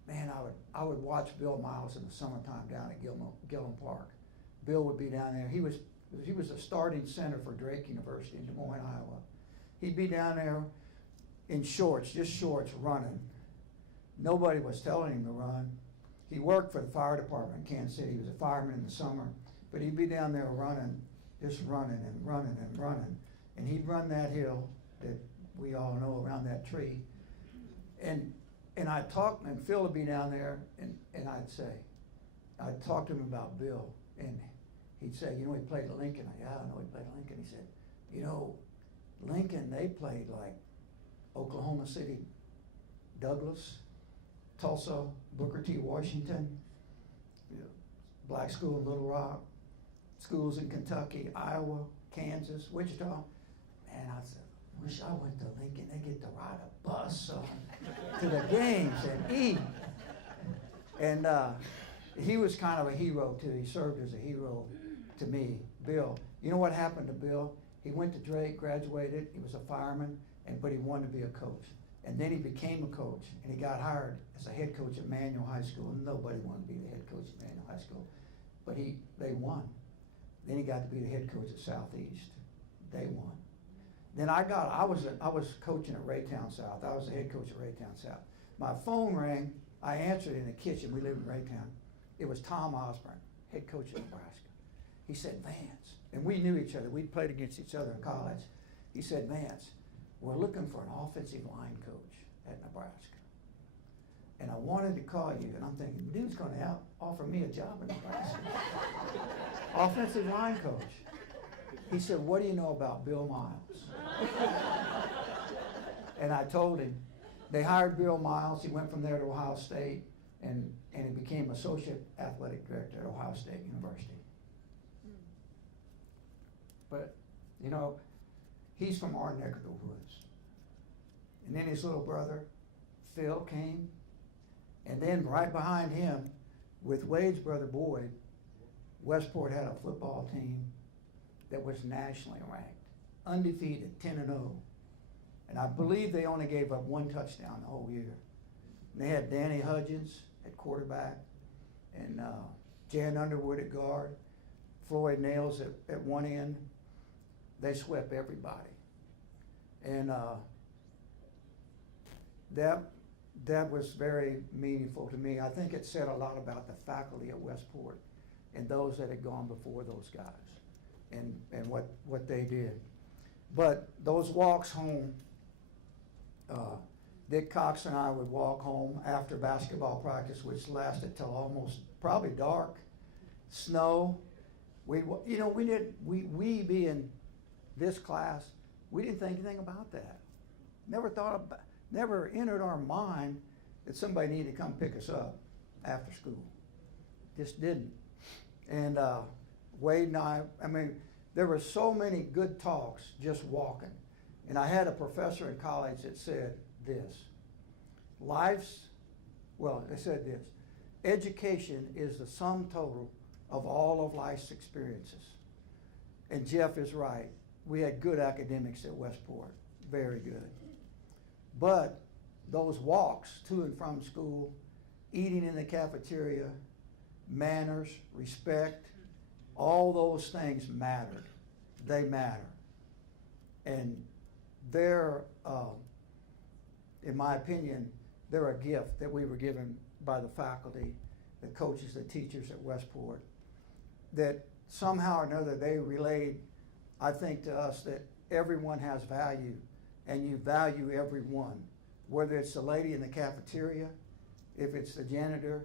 Man, I would watch Bill Miles in the summertime down at Gillum Park. Bill would be down there. He was a starting center for Drake University in Des Moines, Iowa. He'd be down there in shorts, just shorts, running. Nobody was telling him to run. He worked for the fire department in Kansas City. He was a fireman in the summer, but he'd be down there running, just running and running and running. And he'd run that hill that we all know around that tree. And I'd talk, and Phil would be down there, and I'd talk to him about Bill, and he'd say, you know, he played at Lincoln. Yeah, I know he played at Lincoln. He said, you know, Lincoln, they played like Oklahoma City, Douglas, Tulsa, Booker T. Washington, you know, black school in Little Rock, schools in Kentucky, Iowa, Kansas, Wichita. Man, I said, wish I went to Lincoln. They get to ride a bus to the games and eat. And he was kind of a hero too. He served as a hero to me, Bill. You know what happened to Bill? He went to Drake, graduated. He was a fireman, but he wanted to be a coach. And then he became a coach, and he got hired as a head coach at Manual High School. Nobody wanted to be the head coach at Manual High School, but they won. Then he got to be the head coach at Southeast. They won. Then I was coaching at Raytown South. I was the head coach at Raytown South. My phone rang. I answered in the kitchen. We lived in Raytown. It was Tom Osborne, head coach at Nebraska. He said, Vance, and we knew each other. We'd played against each other in college. He said, Vance, we're looking for an offensive line coach at Nebraska. And I wanted to call you, and I'm thinking, dude's going to offer me a job in Nebraska. Offensive line coach. He said, what do you know about Bill Miles? And I told him. They hired Bill Miles. He went from there to Ohio State, and he became associate athletic director at Ohio State University. But, you know, he's from our neck of the woods. And then his little brother, Phil, came. And then right behind him, with Wade's brother Boyd, Westport had a football team that was nationally ranked, undefeated, 10-0. And I believe they only gave up one touchdown the whole year. And they had Danny Hudgens at quarterback, and Jan Underwood at guard, Floyd Nails at one end. They swept everybody. And that was very meaningful to me. I think it said a lot about the faculty at Westport and those that had gone before those guys and what they did. But those walks home, Dick Cox and I would walk home after basketball practice, which lasted till almost probably dark, snow. We being this class, we didn't think anything about that. Never entered our mind that somebody needed to come pick us up after school. Just didn't. And Wade and I mean, there were so many good talks just walking. And I had a professor in college that said, this. They said this, education is the sum total of all of life's experiences. And Jeff is right. We had good academics at Westport, very good. But those walks to and from school, eating in the cafeteria, manners, respect, all those things mattered. They matter. And they're, in my opinion, they're a gift that we were given by the faculty, the coaches, the teachers at Westport, that somehow or another they relayed, I think, to us that everyone has value and you value everyone, whether it's the lady in the cafeteria, if it's the janitor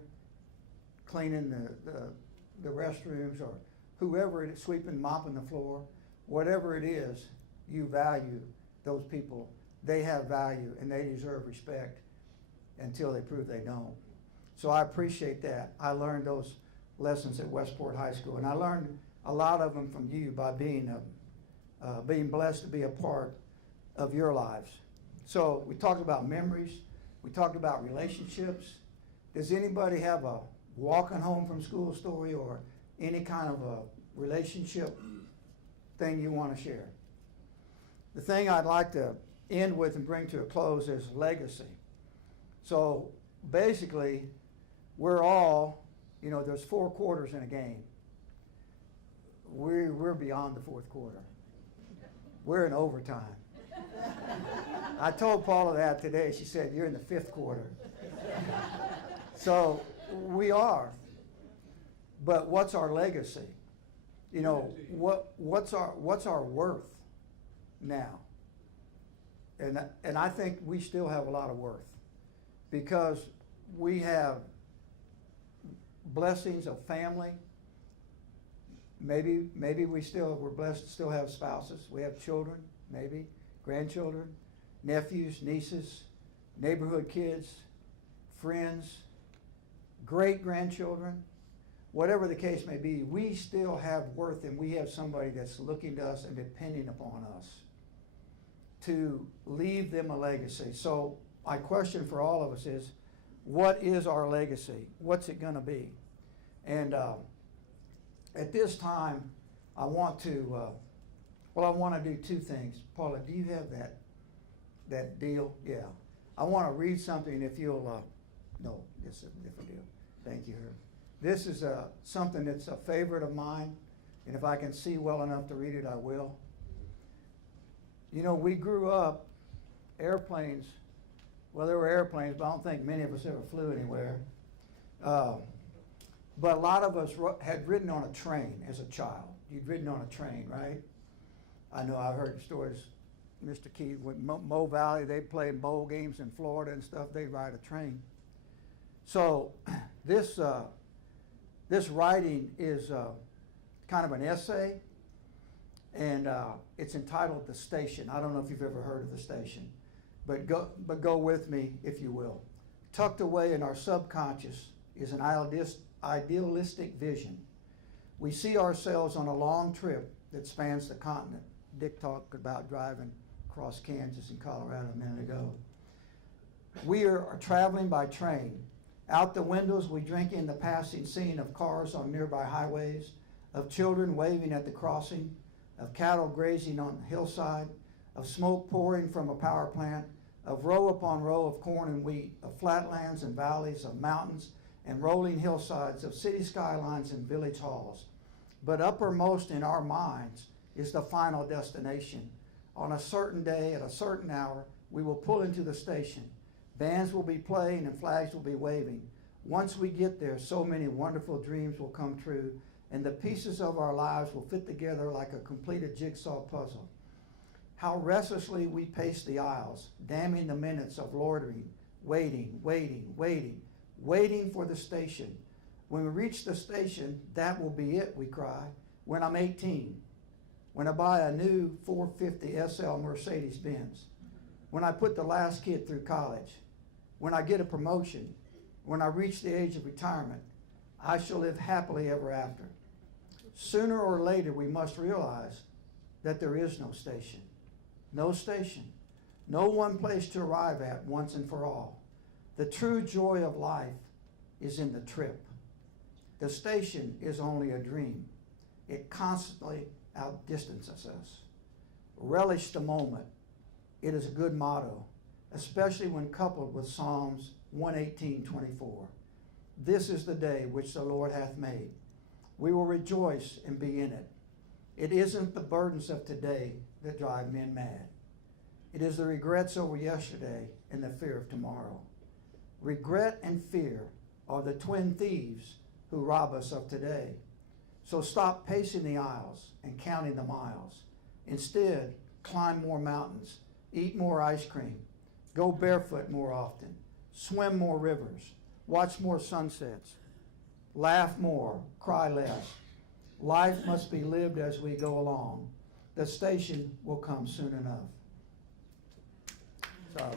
cleaning the restrooms, or whoever it is, sweeping, mopping the floor, whatever it is, you value those people. They have value and they deserve respect until they prove they don't. So I appreciate that. I learned those lessons at Westport High School, and I learned a lot of them from you by being blessed to be a part of your lives. So we talked about memories. We talked about relationships. Does anybody have a walking home from school story or any kind of a relationship thing you want to share? The thing I'd like to end with and bring to a close is legacy. So basically, we're all, there's 4 quarters in a game. We're beyond the 4th quarter. We're in overtime. I told Paula that today. She said, you're in the 5th quarter. So we are. But what's our legacy? What's our worth now? And I think we still have a lot of worth, because we have blessings of family. Maybe we're blessed to still have spouses. We have children, maybe grandchildren, nephews, nieces, neighborhood kids, friends, great-grandchildren. Whatever the case may be, we still have worth, and we have somebody that's looking to us and depending upon us to leave them a legacy. So my question for all of us is, what is our legacy? What's it going to be? And at this time, I want to do 2 things. Paula, do you have that deal? Yeah. I want to read something, if you'll, no, this is a different deal. Thank you, Herb. This is something that's a favorite of mine, and if I can see well enough to read it, I will. We grew up, airplanes, well, there were airplanes, but I don't think many of us ever flew anywhere. But a lot of us had ridden on a train as a child. You'd ridden on a train, right? I know I've heard stories, Mr. Keith, with Mo Valley, they'd play bowl games in Florida and stuff, they'd ride a train. So this writing is kind of an essay, and it's entitled The Station. I don't know if you've ever heard of The Station, but go with me, if you will. Tucked away in our subconscious is an idealistic vision. We see ourselves on a long trip that spans the continent. Dick talked about driving across Kansas and Colorado a minute ago. We are traveling by train. Out the windows, we drink in the passing scene of cars on nearby highways, of children waving at the crossing, of cattle grazing on the hillside, of smoke pouring from a power plant, of row upon row of corn and wheat, of flatlands and valleys, of mountains and rolling hillsides, of city skylines and village halls. But uppermost in our minds is the final destination. On a certain day, at a certain hour, we will pull into the station. Bands will be playing and flags will be waving. Once we get there, so many wonderful dreams will come true, and the pieces of our lives will fit together like a completed jigsaw puzzle. How restlessly we pace the aisles, damning the minutes of loitering, waiting for the station. When we reach the station, that will be it, we cry. When I'm 18, when I buy a new 450 SL Mercedes-Benz, when I put the last kid through college, when I get a promotion, when I reach the age of retirement, I shall live happily ever after. Sooner or later, we must realize that there is no station. No station. No one place to arrive at once and for all. The true joy of life is in the trip. The station is only a dream. It constantly outdistances us. Relish the moment. It is a good motto, especially when coupled with Psalms 118:24. This is the day which the Lord hath made. We will rejoice and be in it. It isn't the burdens of today that drive men mad. It is the regrets over yesterday and the fear of tomorrow. Regret and fear are the twin thieves who rob us of today. So stop pacing the aisles and counting the miles. Instead, climb more mountains, eat more ice cream, go barefoot more often, swim more rivers, watch more sunsets, laugh more, cry less. Life must be lived as we go along. The station will come soon enough. So,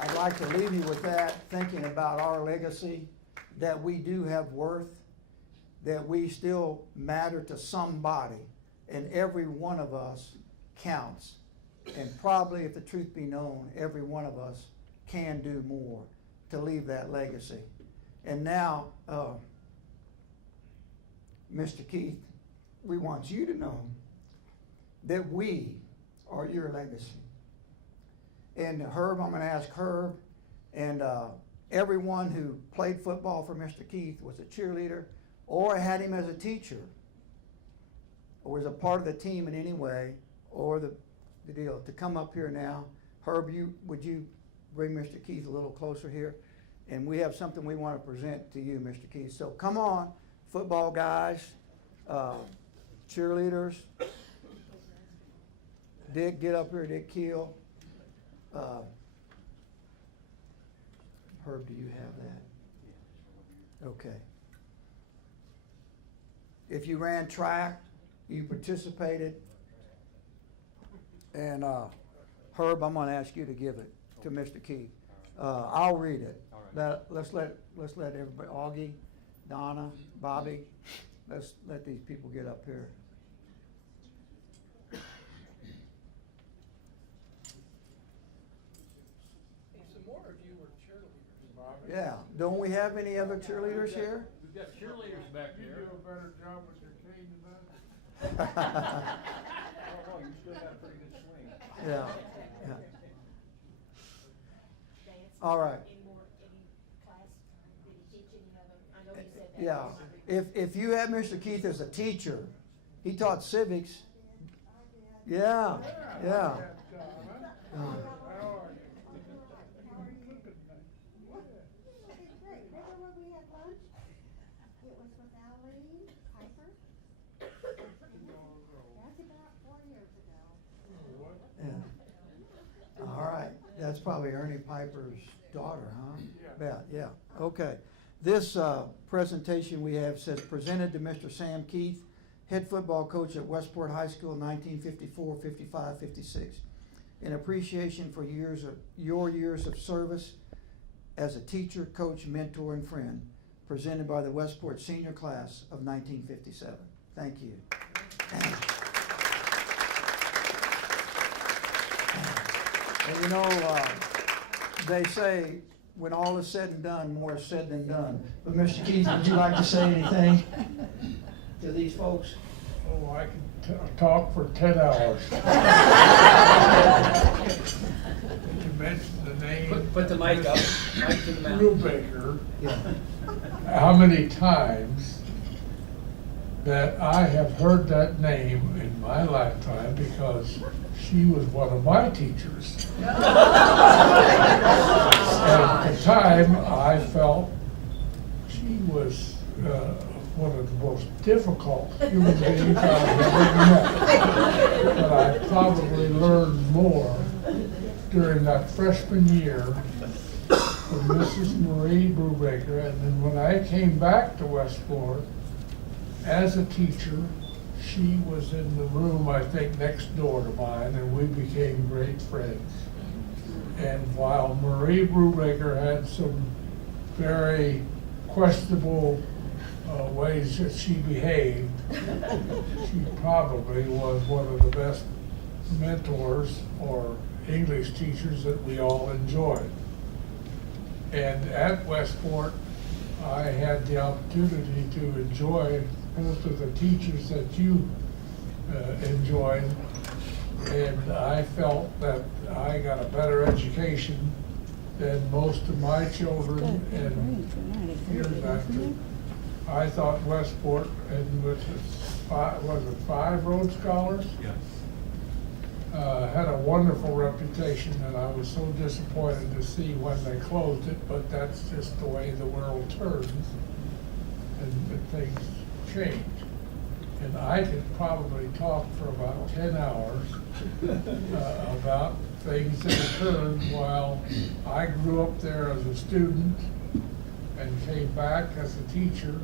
I'd like to leave you with that, thinking about our legacy, that we do have worth, that we still matter to somebody, and every one of us counts. And probably, if the truth be known, every one of us can do more to leave that legacy. And now, Mr. Keith, we want you to know that we are your legacy. And Herb, I'm going to ask Herb, and everyone who played football for Mr. Keith, was a cheerleader, or had him as a teacher, or was a part of the team in any way, or the deal, to come up here now. Herb, would you bring Mr. Keith a little closer here? And we have something we want to present to you, Mr. Keith. So come on, football guys, cheerleaders. Dick, get up here, Dick Keel. Herb, do you have that? Okay. If you ran track, you participated, and Herb, I'm going to ask you to give it to Mr. Keith. I'll read it. Let's let everybody, Augie, Donna, Bobby, let's let these people get up here. Some more of you were cheerleaders. Yeah, don't we have any other cheerleaders here? We've got cheerleaders back there. You do a better job with your cane than that. Oh, you still got a pretty good swing. Yeah, yeah. All right. Yeah, if you have Mr. Keith as a teacher, he taught civics. Yeah, yeah. Okay, great. Remember when we had lunch? It was with Aline Piper. That's about 4 years ago. Yeah. All right, that's probably Ernie Piper's daughter, huh? Yeah. Bet, yeah, okay. This presentation we have says, presented to Mr. Sam Keith, head football coach at Westport High School in 1954, 55, 56. In appreciation for your years of service as a teacher, coach, mentor, and friend, presented by the Westport senior class of 1957. Thank you. And you know, they say, when all is said and done, more is said than done. But Mr. Keith, would you like to say anything to these folks? Oh, I could talk for 10 hours. You mentioned the name. Put the mic up, mic to the mouth. Brubaker. Yeah. How many times that I have heard that name in my lifetime, because she was one of my teachers. At the time, I felt she was one of the most difficult human beings I've ever met. But I probably learned more during that freshman year from Mrs. Marie Brubaker. And then when I came back to Westport as a teacher, she was in the room, I think, next door to mine, and we became great friends. And while Marie Brubaker had some very questionable ways that she behaved, she probably was one of the best mentors or English teachers that we all enjoyed. And at Westport, I had the opportunity to enjoy most of the teachers that you enjoyed. And I felt that I got a better education than most of my children and years after. I thought Westport, and with was it 5 Rhodes Scholars? Had a wonderful reputation, and I was so disappointed to see when they closed it, but that's just the way the world turns and things change. And I could probably talk for about 10 hours about things that occurred while I grew up there as a student and came back as a teacher.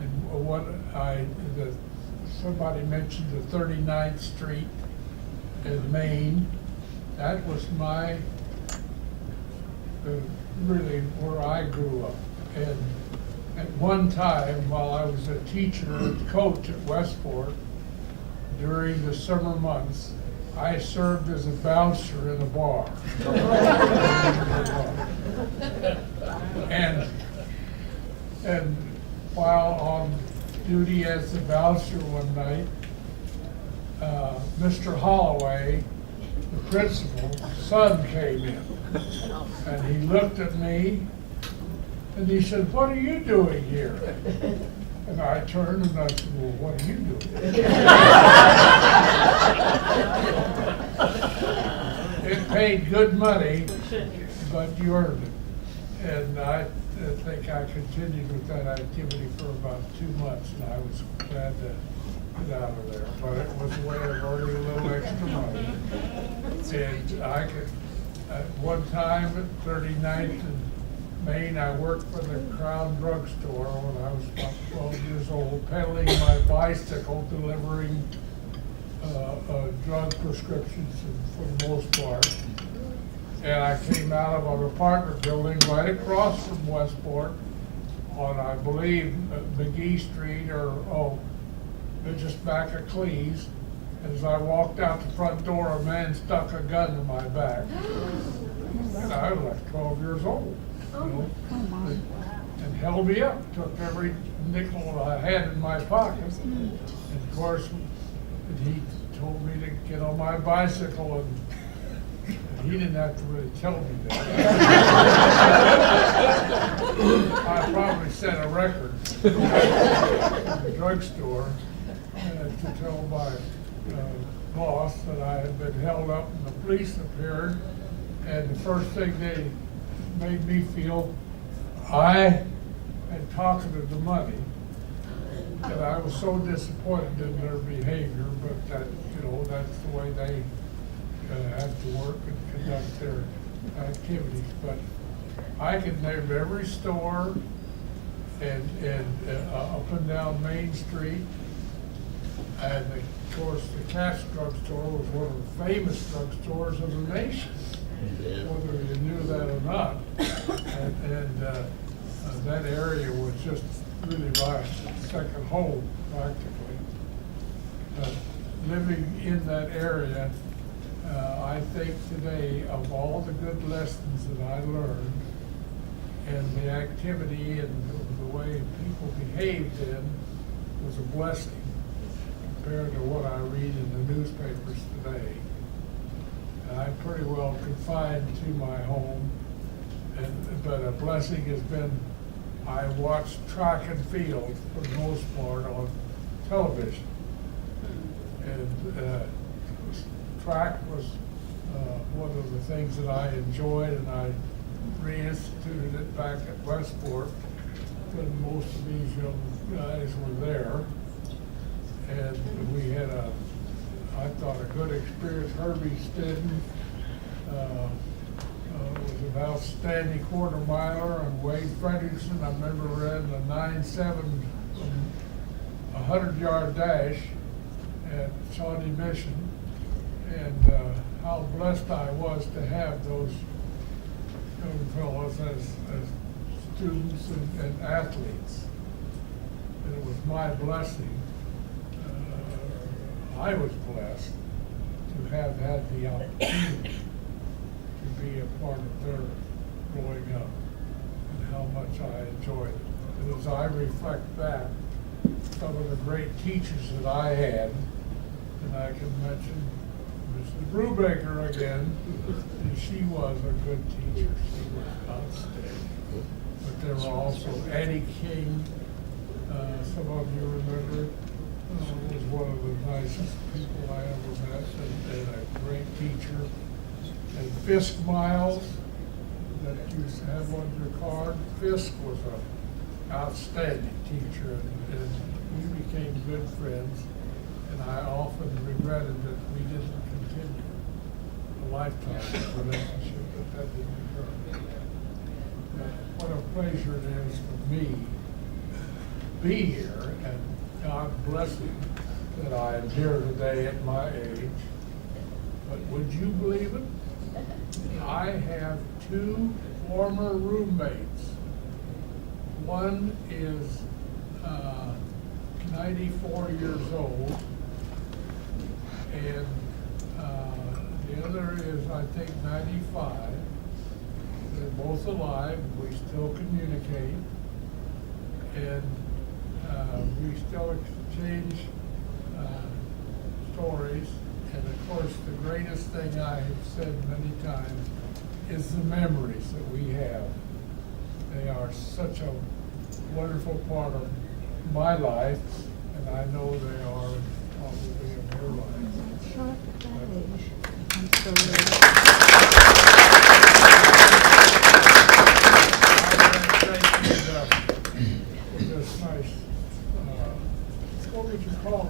And somebody mentioned the 39th Street in Maine. That was really where I grew up. And at one time, while I was a teacher and coach at Westport, during the summer months, I served as a bouncer in a bar. And while on duty as the bouncer one night, Mr. Holloway, the principal's son, came in. And he looked at me and he said, "What are you doing here?" And I turned and I said, "Well, what are you doing?" It paid good money, but you earned it. And I think I continued with that activity for about 2 months, and I was glad to get out of there. But it was a way of earning a little extra money. And I could, at one time at 39th and Maine, I worked for the Crown Drug Store when I was about 12 years old, pedaling my bicycle, delivering drug prescriptions for the most part. And I came out of an apartment building right across from Westport on, I believe, McGee Street just back of Cleves. As I walked out the front door, a man stuck a gun in my back. And I was like 12 years old. You know, and held me up, took every nickel I had in my pocket. And of course, he told me to get on my bicycle, and he didn't have to really tell me that. I probably set a record in the drugstore to tell my boss that I had been held up and the police appeared. And the first thing they made me feel, I had pocketed the money, and I was so disappointed in their behavior, but that, that's the way they have to work and conduct their activities. But I could name every store and up and down Main Street, and of course the Cash Drug Store was one of the famous drugstores of the nation. Whether you knew that or not, and that area was just really my second home, practically. Living in that area, I think today of all the good lessons that I learned, and the activity and the way people behaved in was a blessing compared to what I read in the newspapers today. I'm pretty well confined to my home, but a blessing has been, I watched track and field for the most part on television. And track was one of the things that I enjoyed, and I reinstituted it back at Westport when most of these young guys were there. And we had I thought a good experience. Herbie Stidden was an outstanding quarter miler, and Wade Fredrickson, I remember ran the 9.7 100-yard dash at Shawnee Mission, and how blessed I was to have those young fellows as students and athletes. And it was my blessing. I was blessed to have had the opportunity to be a part of their growing up and how much I enjoyed it. And as I reflect back, some of the great teachers that I had, and I can mention Mrs. Brubaker again, and she was a good teacher. She was outstanding. But there were also Addie King, some of you remember, was one of the nicest people I ever met, and a great teacher. And Fisk Miles, that used to have on your card, Fisk was an outstanding teacher, and we became good friends. And I often regretted that we didn't continue a lifetime relationship, but that didn't occur. What a pleasure it is for me to be here, and God bless him that I am here today at my age. But would you believe it? I have two former roommates. One is 94 years old, and the other is, I think, 95. They're both alive. We still communicate, and we still exchange stories. And of course, the greatest thing I have said many times is the memories that we have. They are such a wonderful part of my life, and I know they are probably in your life. This nice, what would you call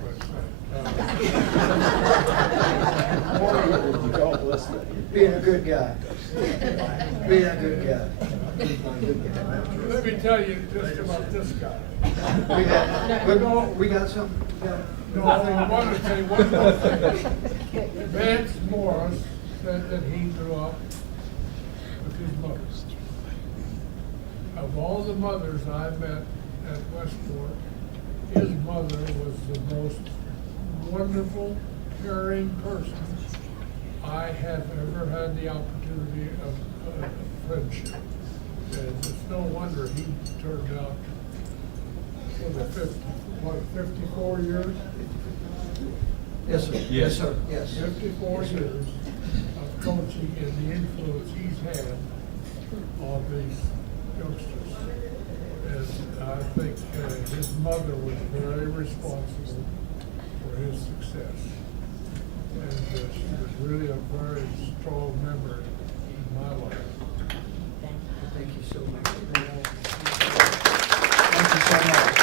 this thing? Being a good guy. Being a good guy. Let me tell you just about this guy. We got something? No, I want to tell you one more thing. Vance Morris said that he grew up with his mother. Of all the mothers I met at Westport, his mother was the most wonderful, caring person I have ever had the opportunity of friendship. And it's no wonder he turned out for the 54 years? Yes, sir. Yes, sir. Yes. 54 years of coaching and the influence he's had on these youngsters. And I think his mother was very responsible for his success. And she was really a very strong member in my life. Thank you so much. Thank you so much.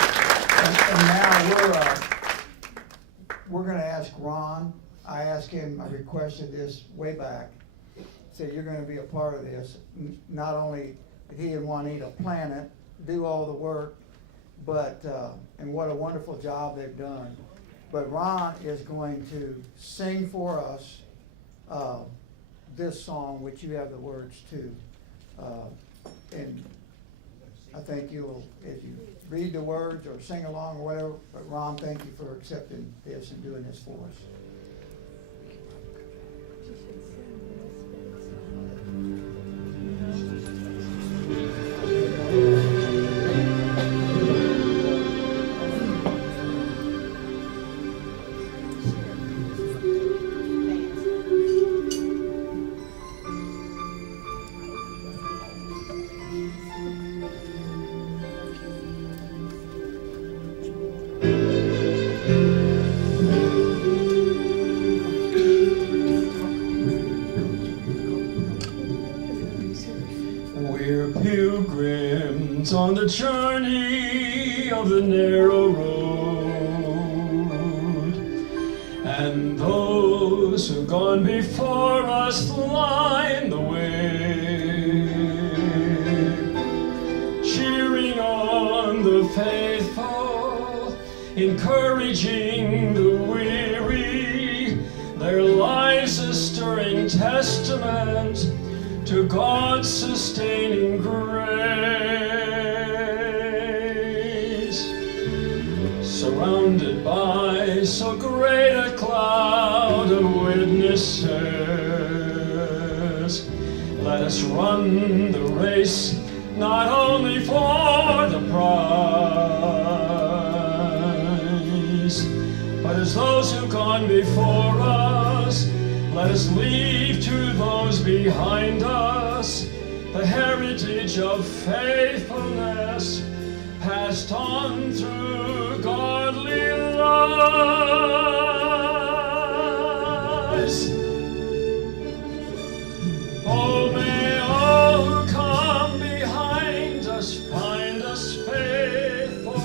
And now we're going to ask Ron. I asked him, I requested this way back. Said you're going to be a part of this. Not only did he and Juanita plan it, do all the work, but and what a wonderful job they've done. But Ron is going to sing for us this song, which you have the words to. And I think you'll, if you read the words or sing along or whatever, but Ron, thank you for accepting this and doing this for us. On the journey of the narrow road, and those who've gone before us line the way, cheering on the faithful, encouraging the weary, their lives a stirring testament to God's sustaining grace. Surrounded by so great a cloud of witnesses, run the race, not only for the prize, but as those who've gone before us, let us leave to those behind us the heritage of faithfulness passed on through godly lives. Oh, may all who come behind us find us faithful.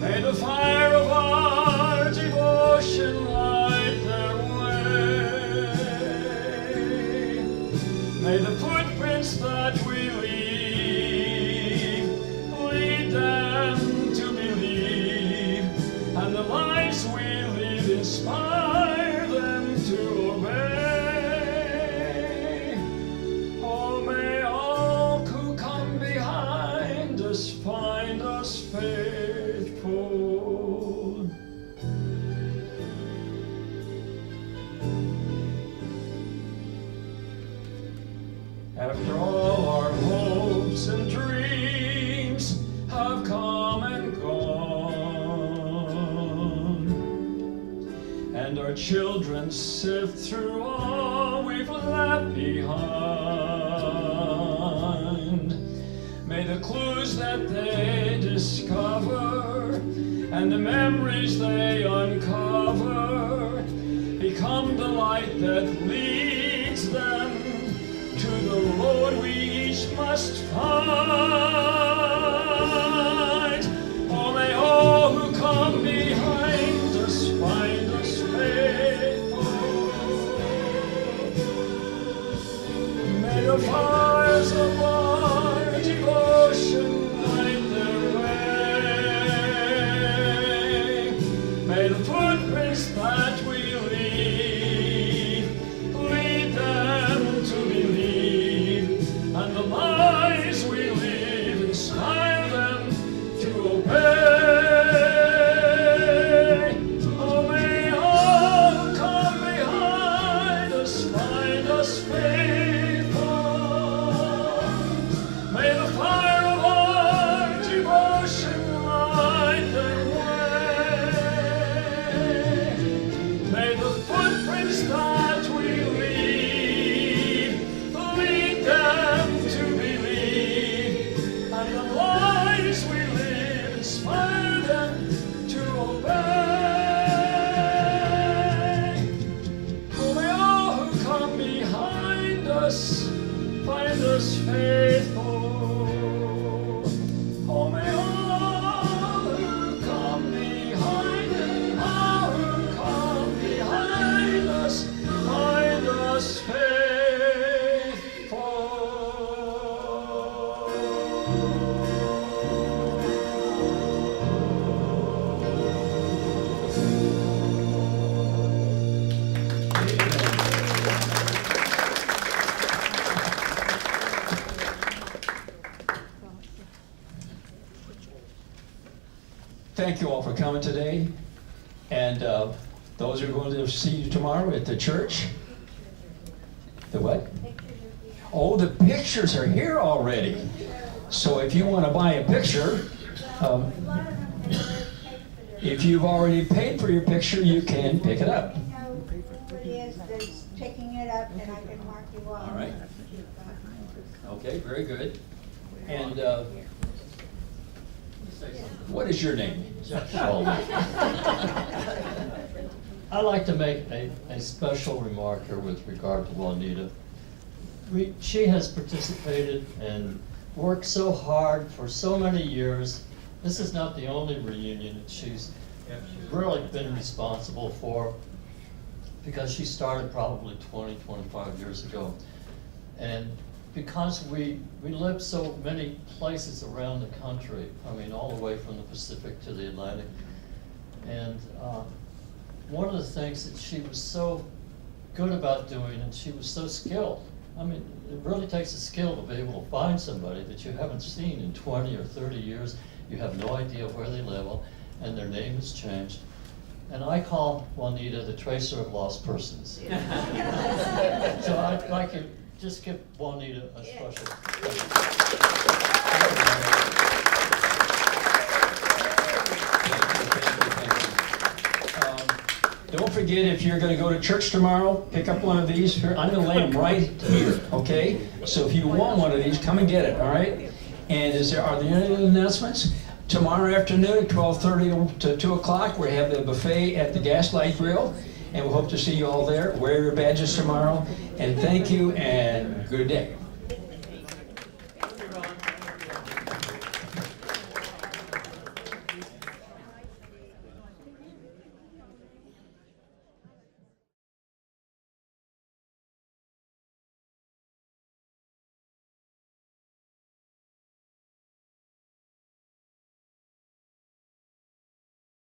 May the fire of our devotion light their way. May the footprints that we leave lead them to believe, and the lives we live inspire them to obey. Oh, may all who come behind us find us faithful. After all our hopes and dreams have come and gone, and our children sift through all we've left behind, may the clues that they discover and the memories they uncover become the light that leads them to the road we each must find. Oh, may all who come behind us find us faithful. May the fires of our devotion light their way. May the footprints that we leave lead them to believe, and the lives we live inspire them to obey. Oh, may all who come behind us find us faithful. May the fire of our devotion light their way. May the footprints that we leave lead them to believe, and the lives we live inspire them to obey. Oh, may all who come behind us find us faithful. Oh, may all who come behind us, all who come behind us find us Thank you all for coming today, and those who are going to see you tomorrow at the church. The what? Oh, the pictures are here already. So if you want to buy a picture, if you've already paid for your picture, you can pick it up. Who it is that's picking it up, and I can mark you off. All right. Okay, very good. And what is your name? Sheldon. I'd like to make a special remark here with regard to Juanita. She has participated and worked so hard for so many years. This is not the only reunion that she's really been responsible for, because she started probably 20, 25 years ago. And because we live so many places around the country, I mean, all the way from the Pacific to the Atlantic. And one of the things that she was so good about doing, and she was so skilled, I mean, it really takes a skill to be able to find somebody that you haven't seen in 20 or 30 years. You have no idea where they live, and their name has changed. And I call Juanita the tracer of lost persons. So I'd like you just give Juanita a special. Don't forget, if you're gonna go to church tomorrow, pick up one of these. Here, I'm gonna lay them right here, okay? So if you want one of these, come and get it, all right? And are there any other announcements? Tomorrow afternoon at 12:30 to 2 o'clock, we have the buffet at the Gaslight Grill, and we hope to see you all there. Wear your badges tomorrow, and thank you, and good day.